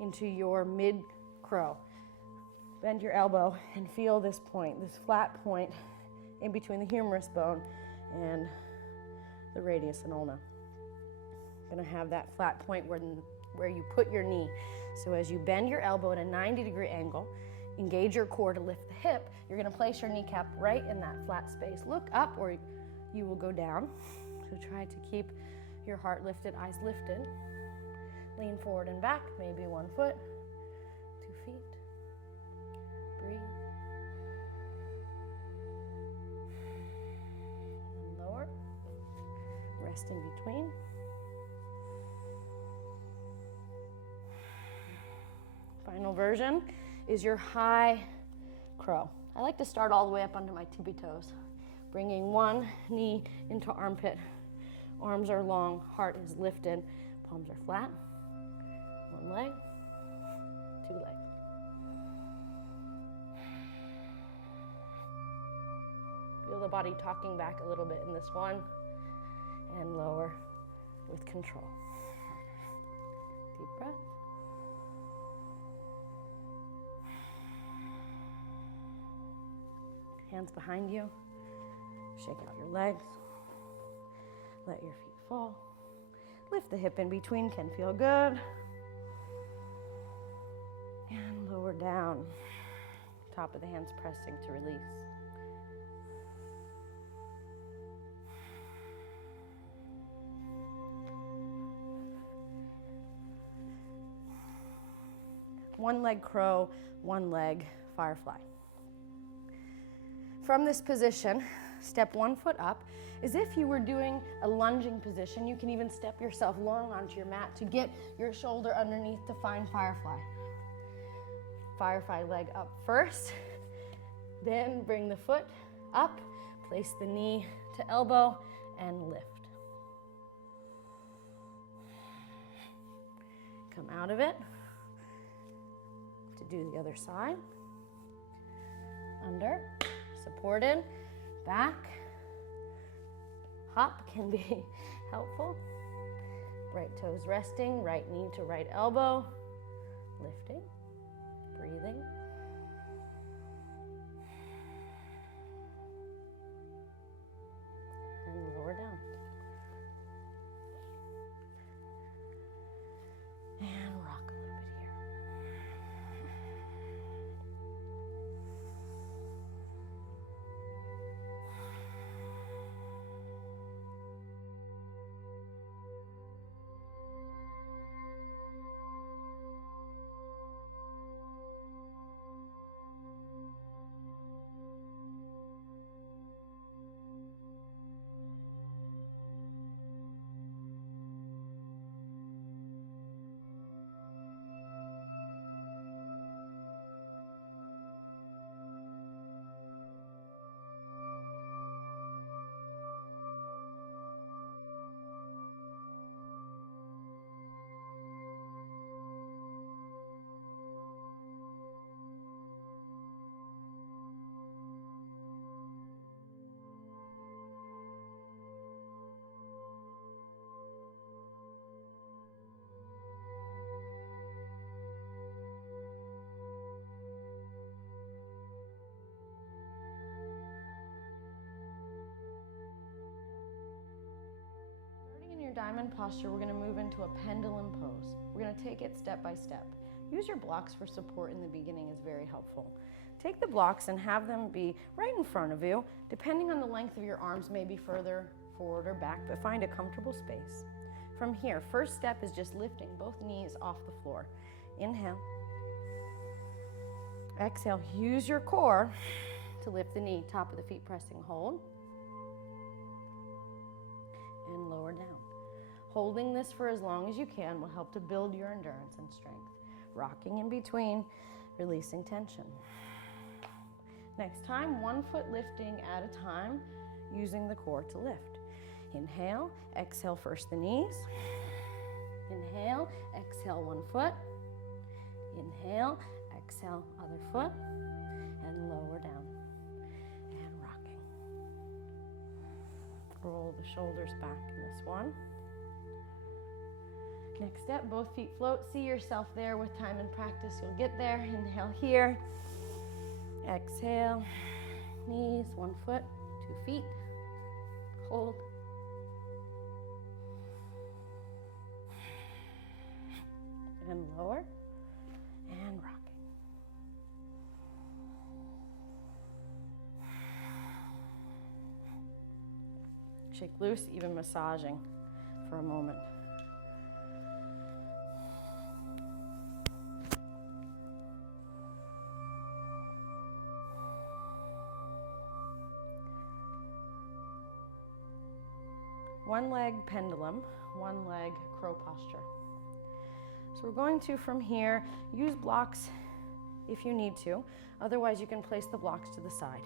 Into your mid crow. Bend your elbow and feel this point, this flat point in between the humerus bone and the radius and ulna. You're gonna have that flat point where you put your knee. So as you bend your elbow at a 90-degree angle, engage your core to lift the hip, you're gonna place your kneecap right in that flat space. Look up or you will go down. So try to keep your heart lifted, eyes lifted. Lean forward and back, maybe 1 foot, 2 feet. Breathe. And lower. Rest in between. Final version is your high crow. I like to start all the way up onto my tippy toes, bringing one knee into armpit. Arms are long, heart is lifted, palms are flat. 1 leg, 2 legs. Feel the body talking back a little bit in this one, and lower with control. Deep breath. Hands behind you. Shake out your legs. Let your feet fall. Lift the hip in between, can feel good. And lower down. Top of the hands pressing to release. One leg crow, one leg firefly. From this position, step 1 foot up. As if you were doing a lunging position, you can even step yourself long onto your mat to get your shoulder underneath to find firefly. Firefly leg up first, then bring the foot up, place the knee to elbow, and lift. Come out of it, to do the other side. Under, supported, back. Hop can be helpful. Right toes resting, right knee to right elbow. Lifting, breathing. And lower down. And rock a little bit here. Diamond posture, we're going to move into a pendulum pose. We're going to take it step by step. Use your blocks for support in the beginning is very helpful. Take the blocks and have them be right in front of you. Depending on the length of your arms, maybe further forward or back, but find a comfortable space. From here, first step is just lifting both knees off the floor. Inhale. Exhale, use your core to lift the knee, top of the feet pressing, hold. And lower down. Holding this for as long as you can will help to build your endurance and strength. Rocking in between, releasing tension. Next time, 1 foot lifting at a time, using the core to lift. Inhale, exhale first the knees. Inhale, exhale 1 foot. Inhale, exhale other foot, and lower down. And rocking. Roll the shoulders back in this one. Next step, both feet float. See yourself there with time and practice. You'll get there. Inhale here. Exhale. Knees, 1 foot, 2 feet. Hold. And lower. And rocking. Shake loose, even massaging for a moment. One leg pendulum, one leg crow posture. So we're going to, from here, use blocks if you need to. Otherwise, you can place the blocks to the side.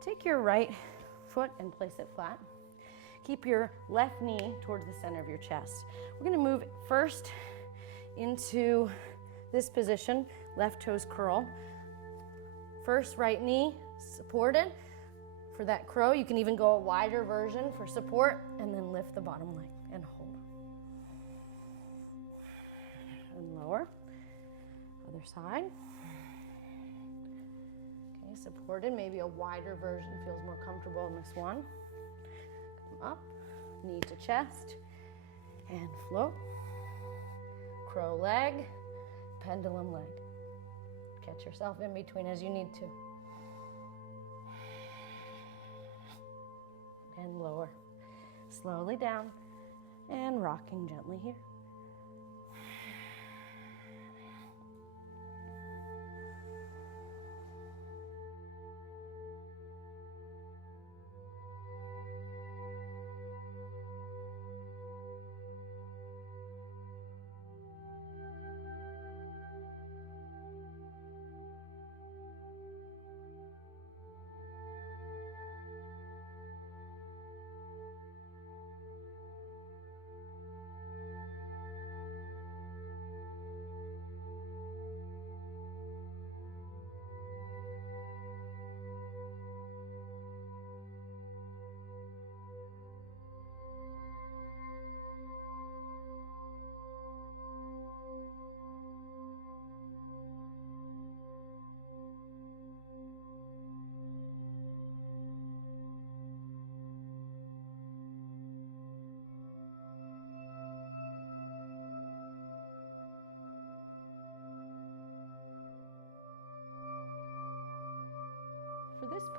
Take your right foot and place it flat. Keep your left knee towards the center of your chest. We're going to move first into this position, left toes curl. First, right knee supported. For that crow, you can even go a wider version for support, and then lift the bottom leg and hold. And lower. Other side. Okay, supported. Maybe a wider version feels more comfortable in this one. Come up, knee to chest, and float. Crow leg, pendulum leg. Catch yourself in between as you need to. And lower. Slowly down and rocking gently here.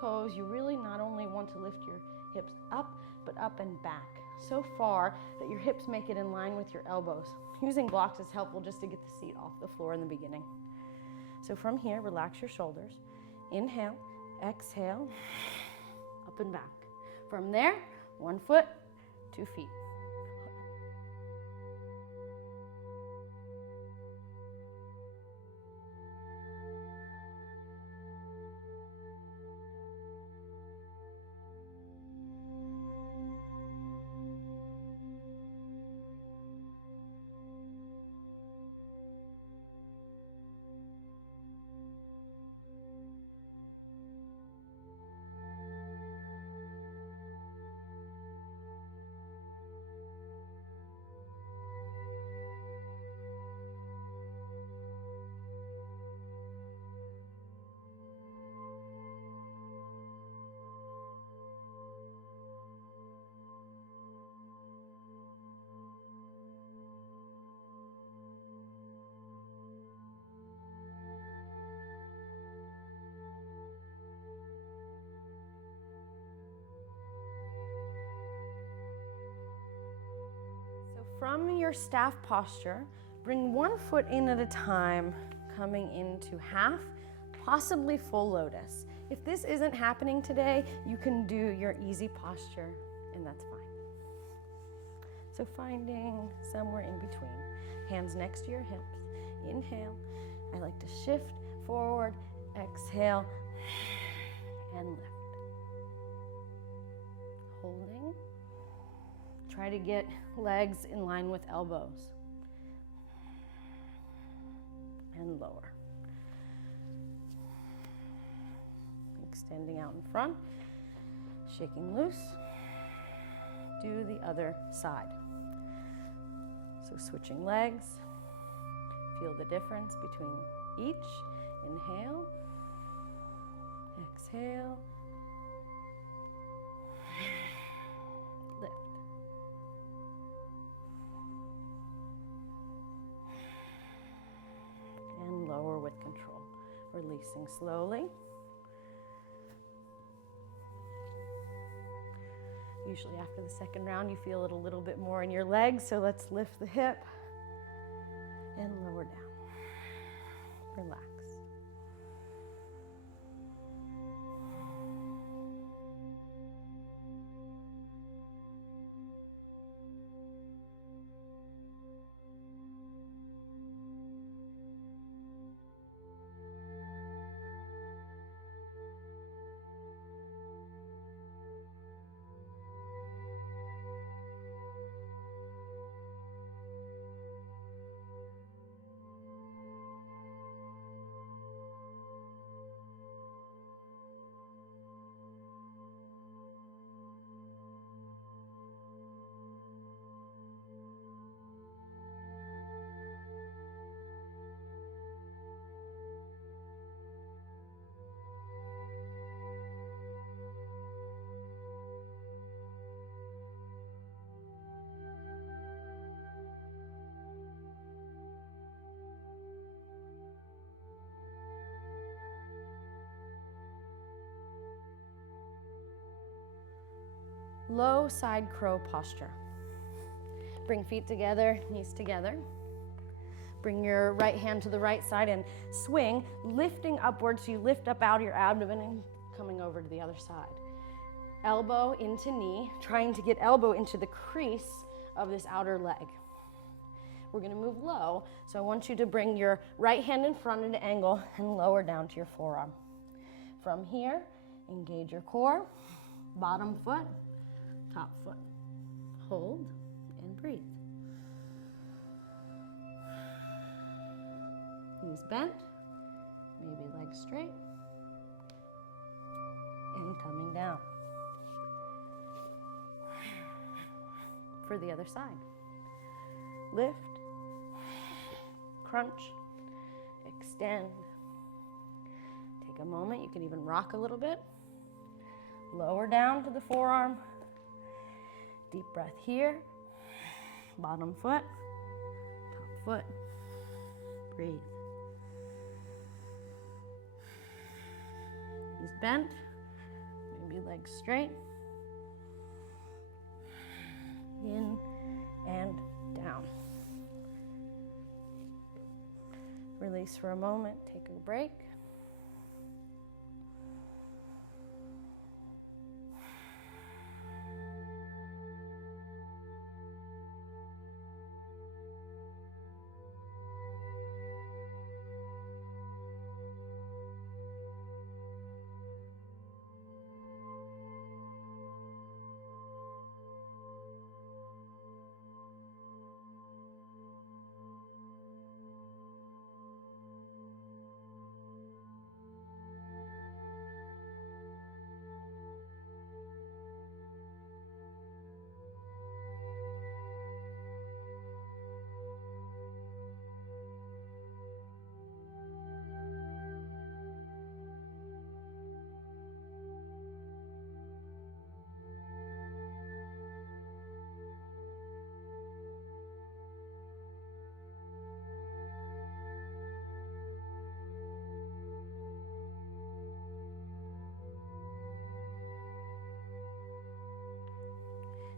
pose, you really not only want to lift your hips up, but up and back, so far that your hips make it in line with your elbows. Using blocks is helpful just to get the seat off the floor in the beginning. So from here, relax your shoulders. Inhale, exhale, up and back. From there, 1 foot, 2 feet. From your staff posture, bring 1 foot in at a time, coming into half, possibly full lotus. If this isn't happening today, you can do your easy posture, and that's fine. So finding somewhere in between. Hands next to your hips. Inhale. I like to shift forward, exhale, and lift. Holding. Try to get legs in line with elbows. And lower. Extending out in front. Shaking loose. Do the other side. So switching legs. Feel the difference between each. Inhale. Exhale. Lift. And lower with control. Releasing slowly. Usually after the second round, you feel it a little bit more in your legs, so let's lift the hip and lower down. Relax. Low side crow posture. Bring feet together, knees together. Bring your right hand to the right side and swing, lifting upwards so you lift up out of your abdomen and coming over to the other side. Elbow into knee, trying to get elbow into the crease of this outer leg. We're gonna move low, so I want you to bring your right hand in front at an angle and lower down to your forearm. From here, engage your core, bottom foot, top foot. Hold and breathe. Knees bent, maybe legs straight, and coming down. For the other side. Lift, crunch, extend. Take a moment, you can even rock a little bit. Lower down to the forearm. Deep breath here. Bottom foot, top foot. Breathe. Knees bent, Legs straight. In and down. Release for a moment, take a break.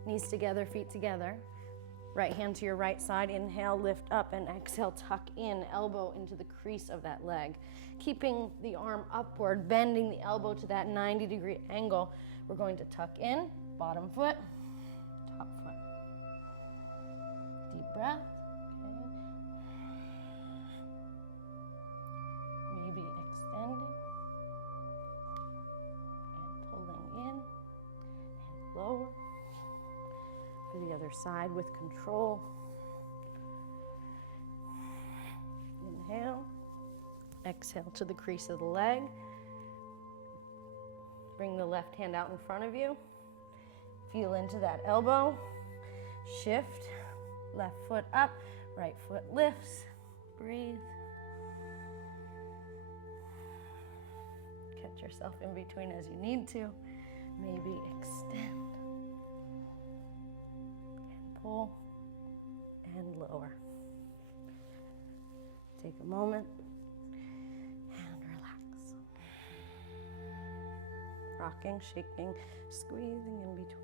Knees together, feet together. Right hand to your right side. Inhale, lift up, and exhale, tuck in, elbow into the crease of that leg. Keeping the arm upward, bending the elbow to that 90-degree angle. We're going to tuck in, bottom foot, top foot. Deep breath. Okay. Maybe extending and pulling in and lower. For the other side with control. Inhale. Exhale to the crease of the leg. Bring the left hand out in front of you. Feel into that elbow. Shift. Left foot up. Right foot lifts. Breathe. Catch yourself in between as you need to. Maybe extend. Pull and lower. Take a moment and relax. Rocking, shaking, squeezing in between.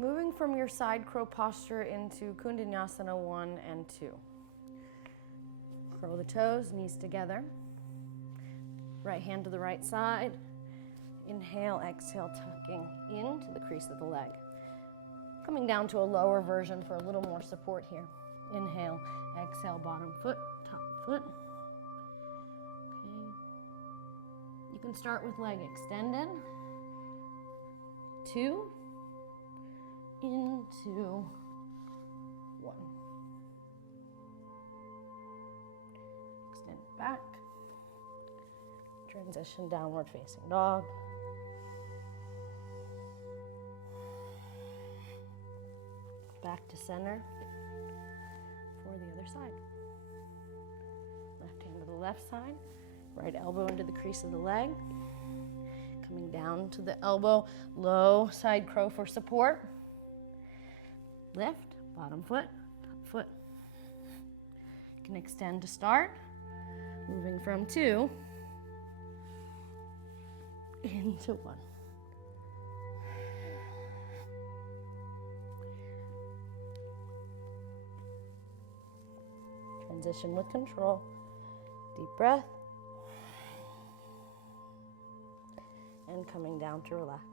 Moving from your side crow posture into Kundinasana 1 and 2. Curl the toes, knees together. Right hand to the right side. Inhale, exhale, tucking into the crease of the leg. Coming down to a lower version for a little more support here. Inhale, exhale, bottom foot, top foot. Okay. You can start with leg extended. 2, into 1. Extend back. Transition downward facing dog. Back to center for the other side. Left hand to the left side. Right elbow into the crease of the leg. Coming down to the elbow. Low side crow for support. Lift, bottom foot, top foot. You can extend to start. Moving from 2 into 1. Transition with control. Deep breath. And coming down to relax.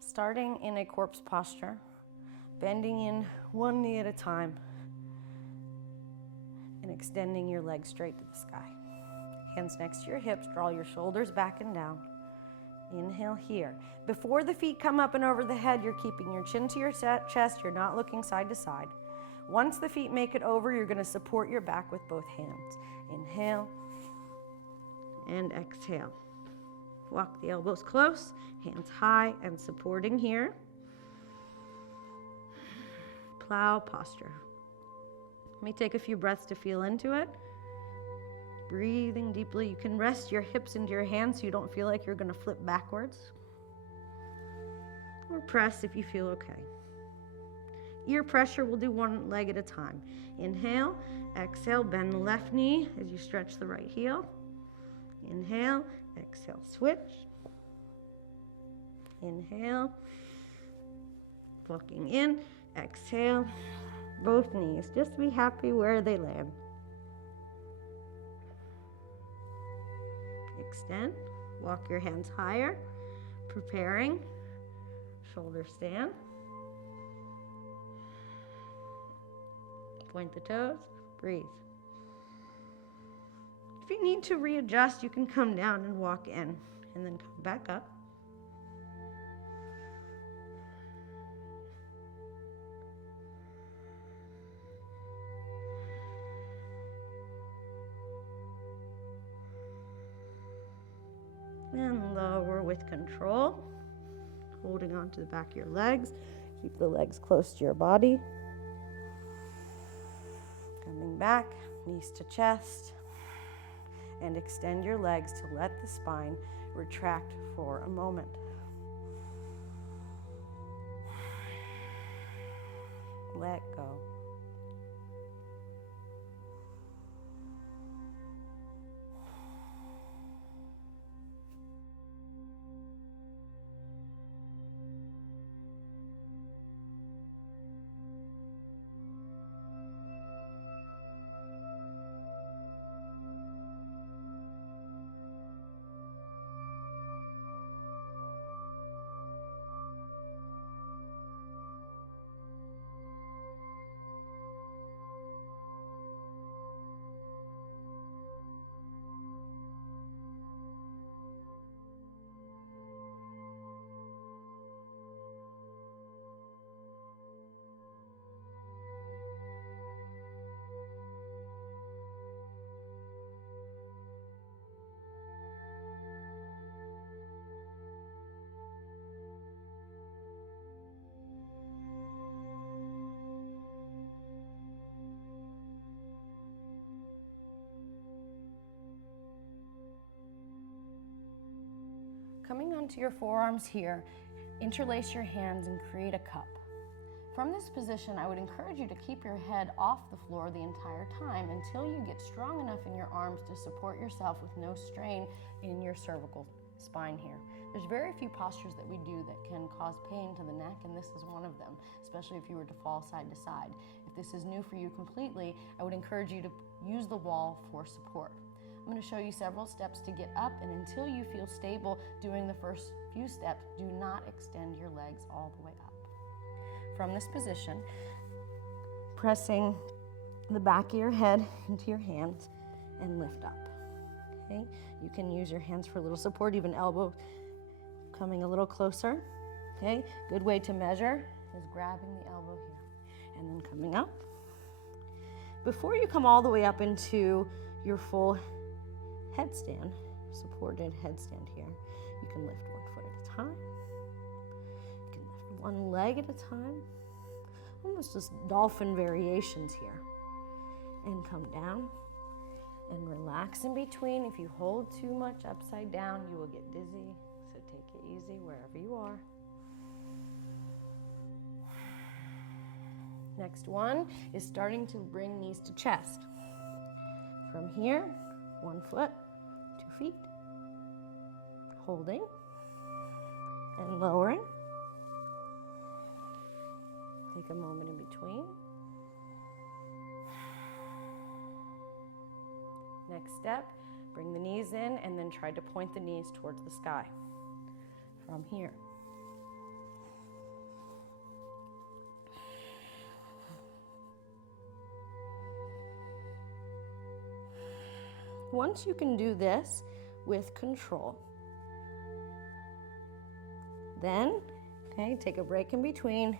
Starting in a corpse posture, bending in one knee at a time, and extending your legs straight to the sky. Hands next to your hips, draw your shoulders back and down. Inhale here. Before the feet come up and over the head, you're keeping your chin to your chest, you're not looking side to side. Once the feet make it over, you're gonna support your back with both hands. Inhale and exhale. Walk the elbows close, hands high and supporting here. Plow posture. Let me take a few breaths to feel into it. Breathing deeply. You can rest your hips into your hands so you don't feel like you're going to flip backwards. Or press if you feel okay. Ear pressure, we'll do one leg at a time. Inhale, exhale, bend the left knee as you stretch the right heel. Inhale, exhale, switch. Inhale, walking in, exhale, both knees. Just be happy where they land. Extend, walk your hands higher, preparing, shoulder stand. Point the toes, breathe. If you need to readjust, you can come down and walk in, and then come back up. lower with control. Holding on to the back of your legs. Keep the legs close to your body. Coming back, knees to chest. And extend your legs to let the spine retract for a moment. Let go. Coming onto your forearms here, interlace your hands and create a cup. From this position, I would encourage you to keep your head off the floor the entire time until you get strong enough in your arms to support yourself with no strain in your cervical spine here. There's very few postures that we do that can cause pain to the neck, and this is one of them, especially if you were to fall side to side. If this is new for you completely, I would encourage you to use the wall for support. I'm going to show you several steps to get up, and until you feel stable doing the first few steps, do not extend your legs all the way up. From this position, pressing the back of your head into your hands and lift up. Okay? You can use your hands for a little support, even elbow coming a little closer. Okay? Good way to measure is grabbing the elbow here and then coming up. Before you come all the way up into your full headstand, supported headstand here, you can lift one foot at a time. You can lift one leg at a time, almost just dolphin variations here. And come down and relax in between. If you hold too much upside down, you will get dizzy, so take it easy wherever you are. Next one is starting to bring knees to chest. From here, 1 foot, 2 feet, holding and lowering. Take a moment in between. Next step, bring the knees in and then try to point the knees towards the sky. From here. Once you can do this with control, then, take a break in between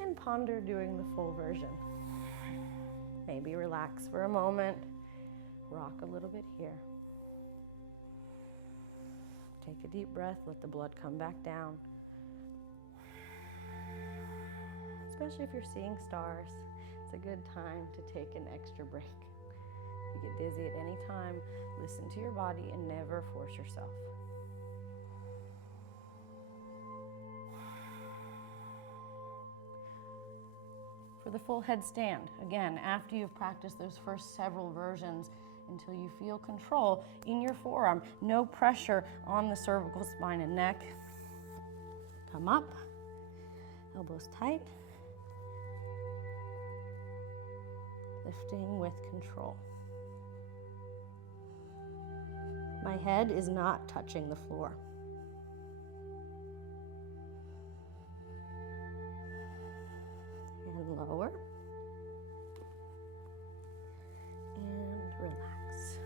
and ponder doing the full version. Maybe relax for a moment, rock a little bit here. Take a deep breath, let the blood come back down. Especially if you're seeing stars, it's a good time to take an extra break. If you get dizzy at any time, listen to your body and never force yourself. For the full headstand, again, after you've practiced those first several versions until you feel control in your forearm, no pressure on the cervical spine and neck. Come up, elbows tight, lifting with control. My head is not touching the floor. And lower. And relax.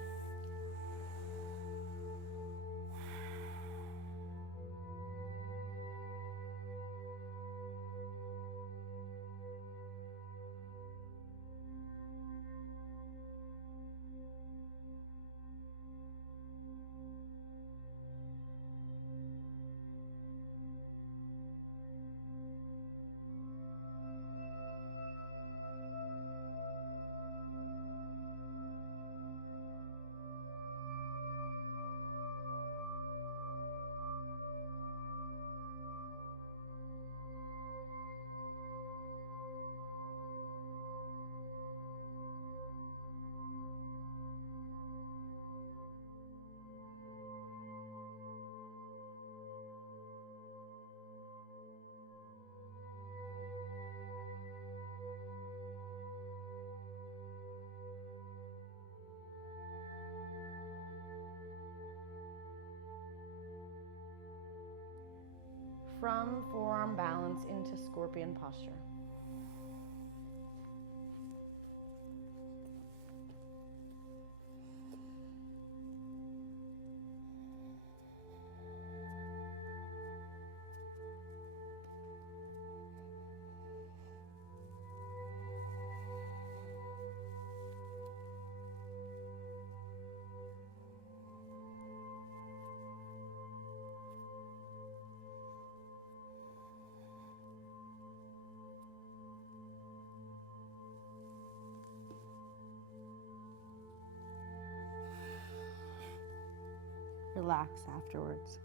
from forearm balance into scorpion posture. Relax afterwards.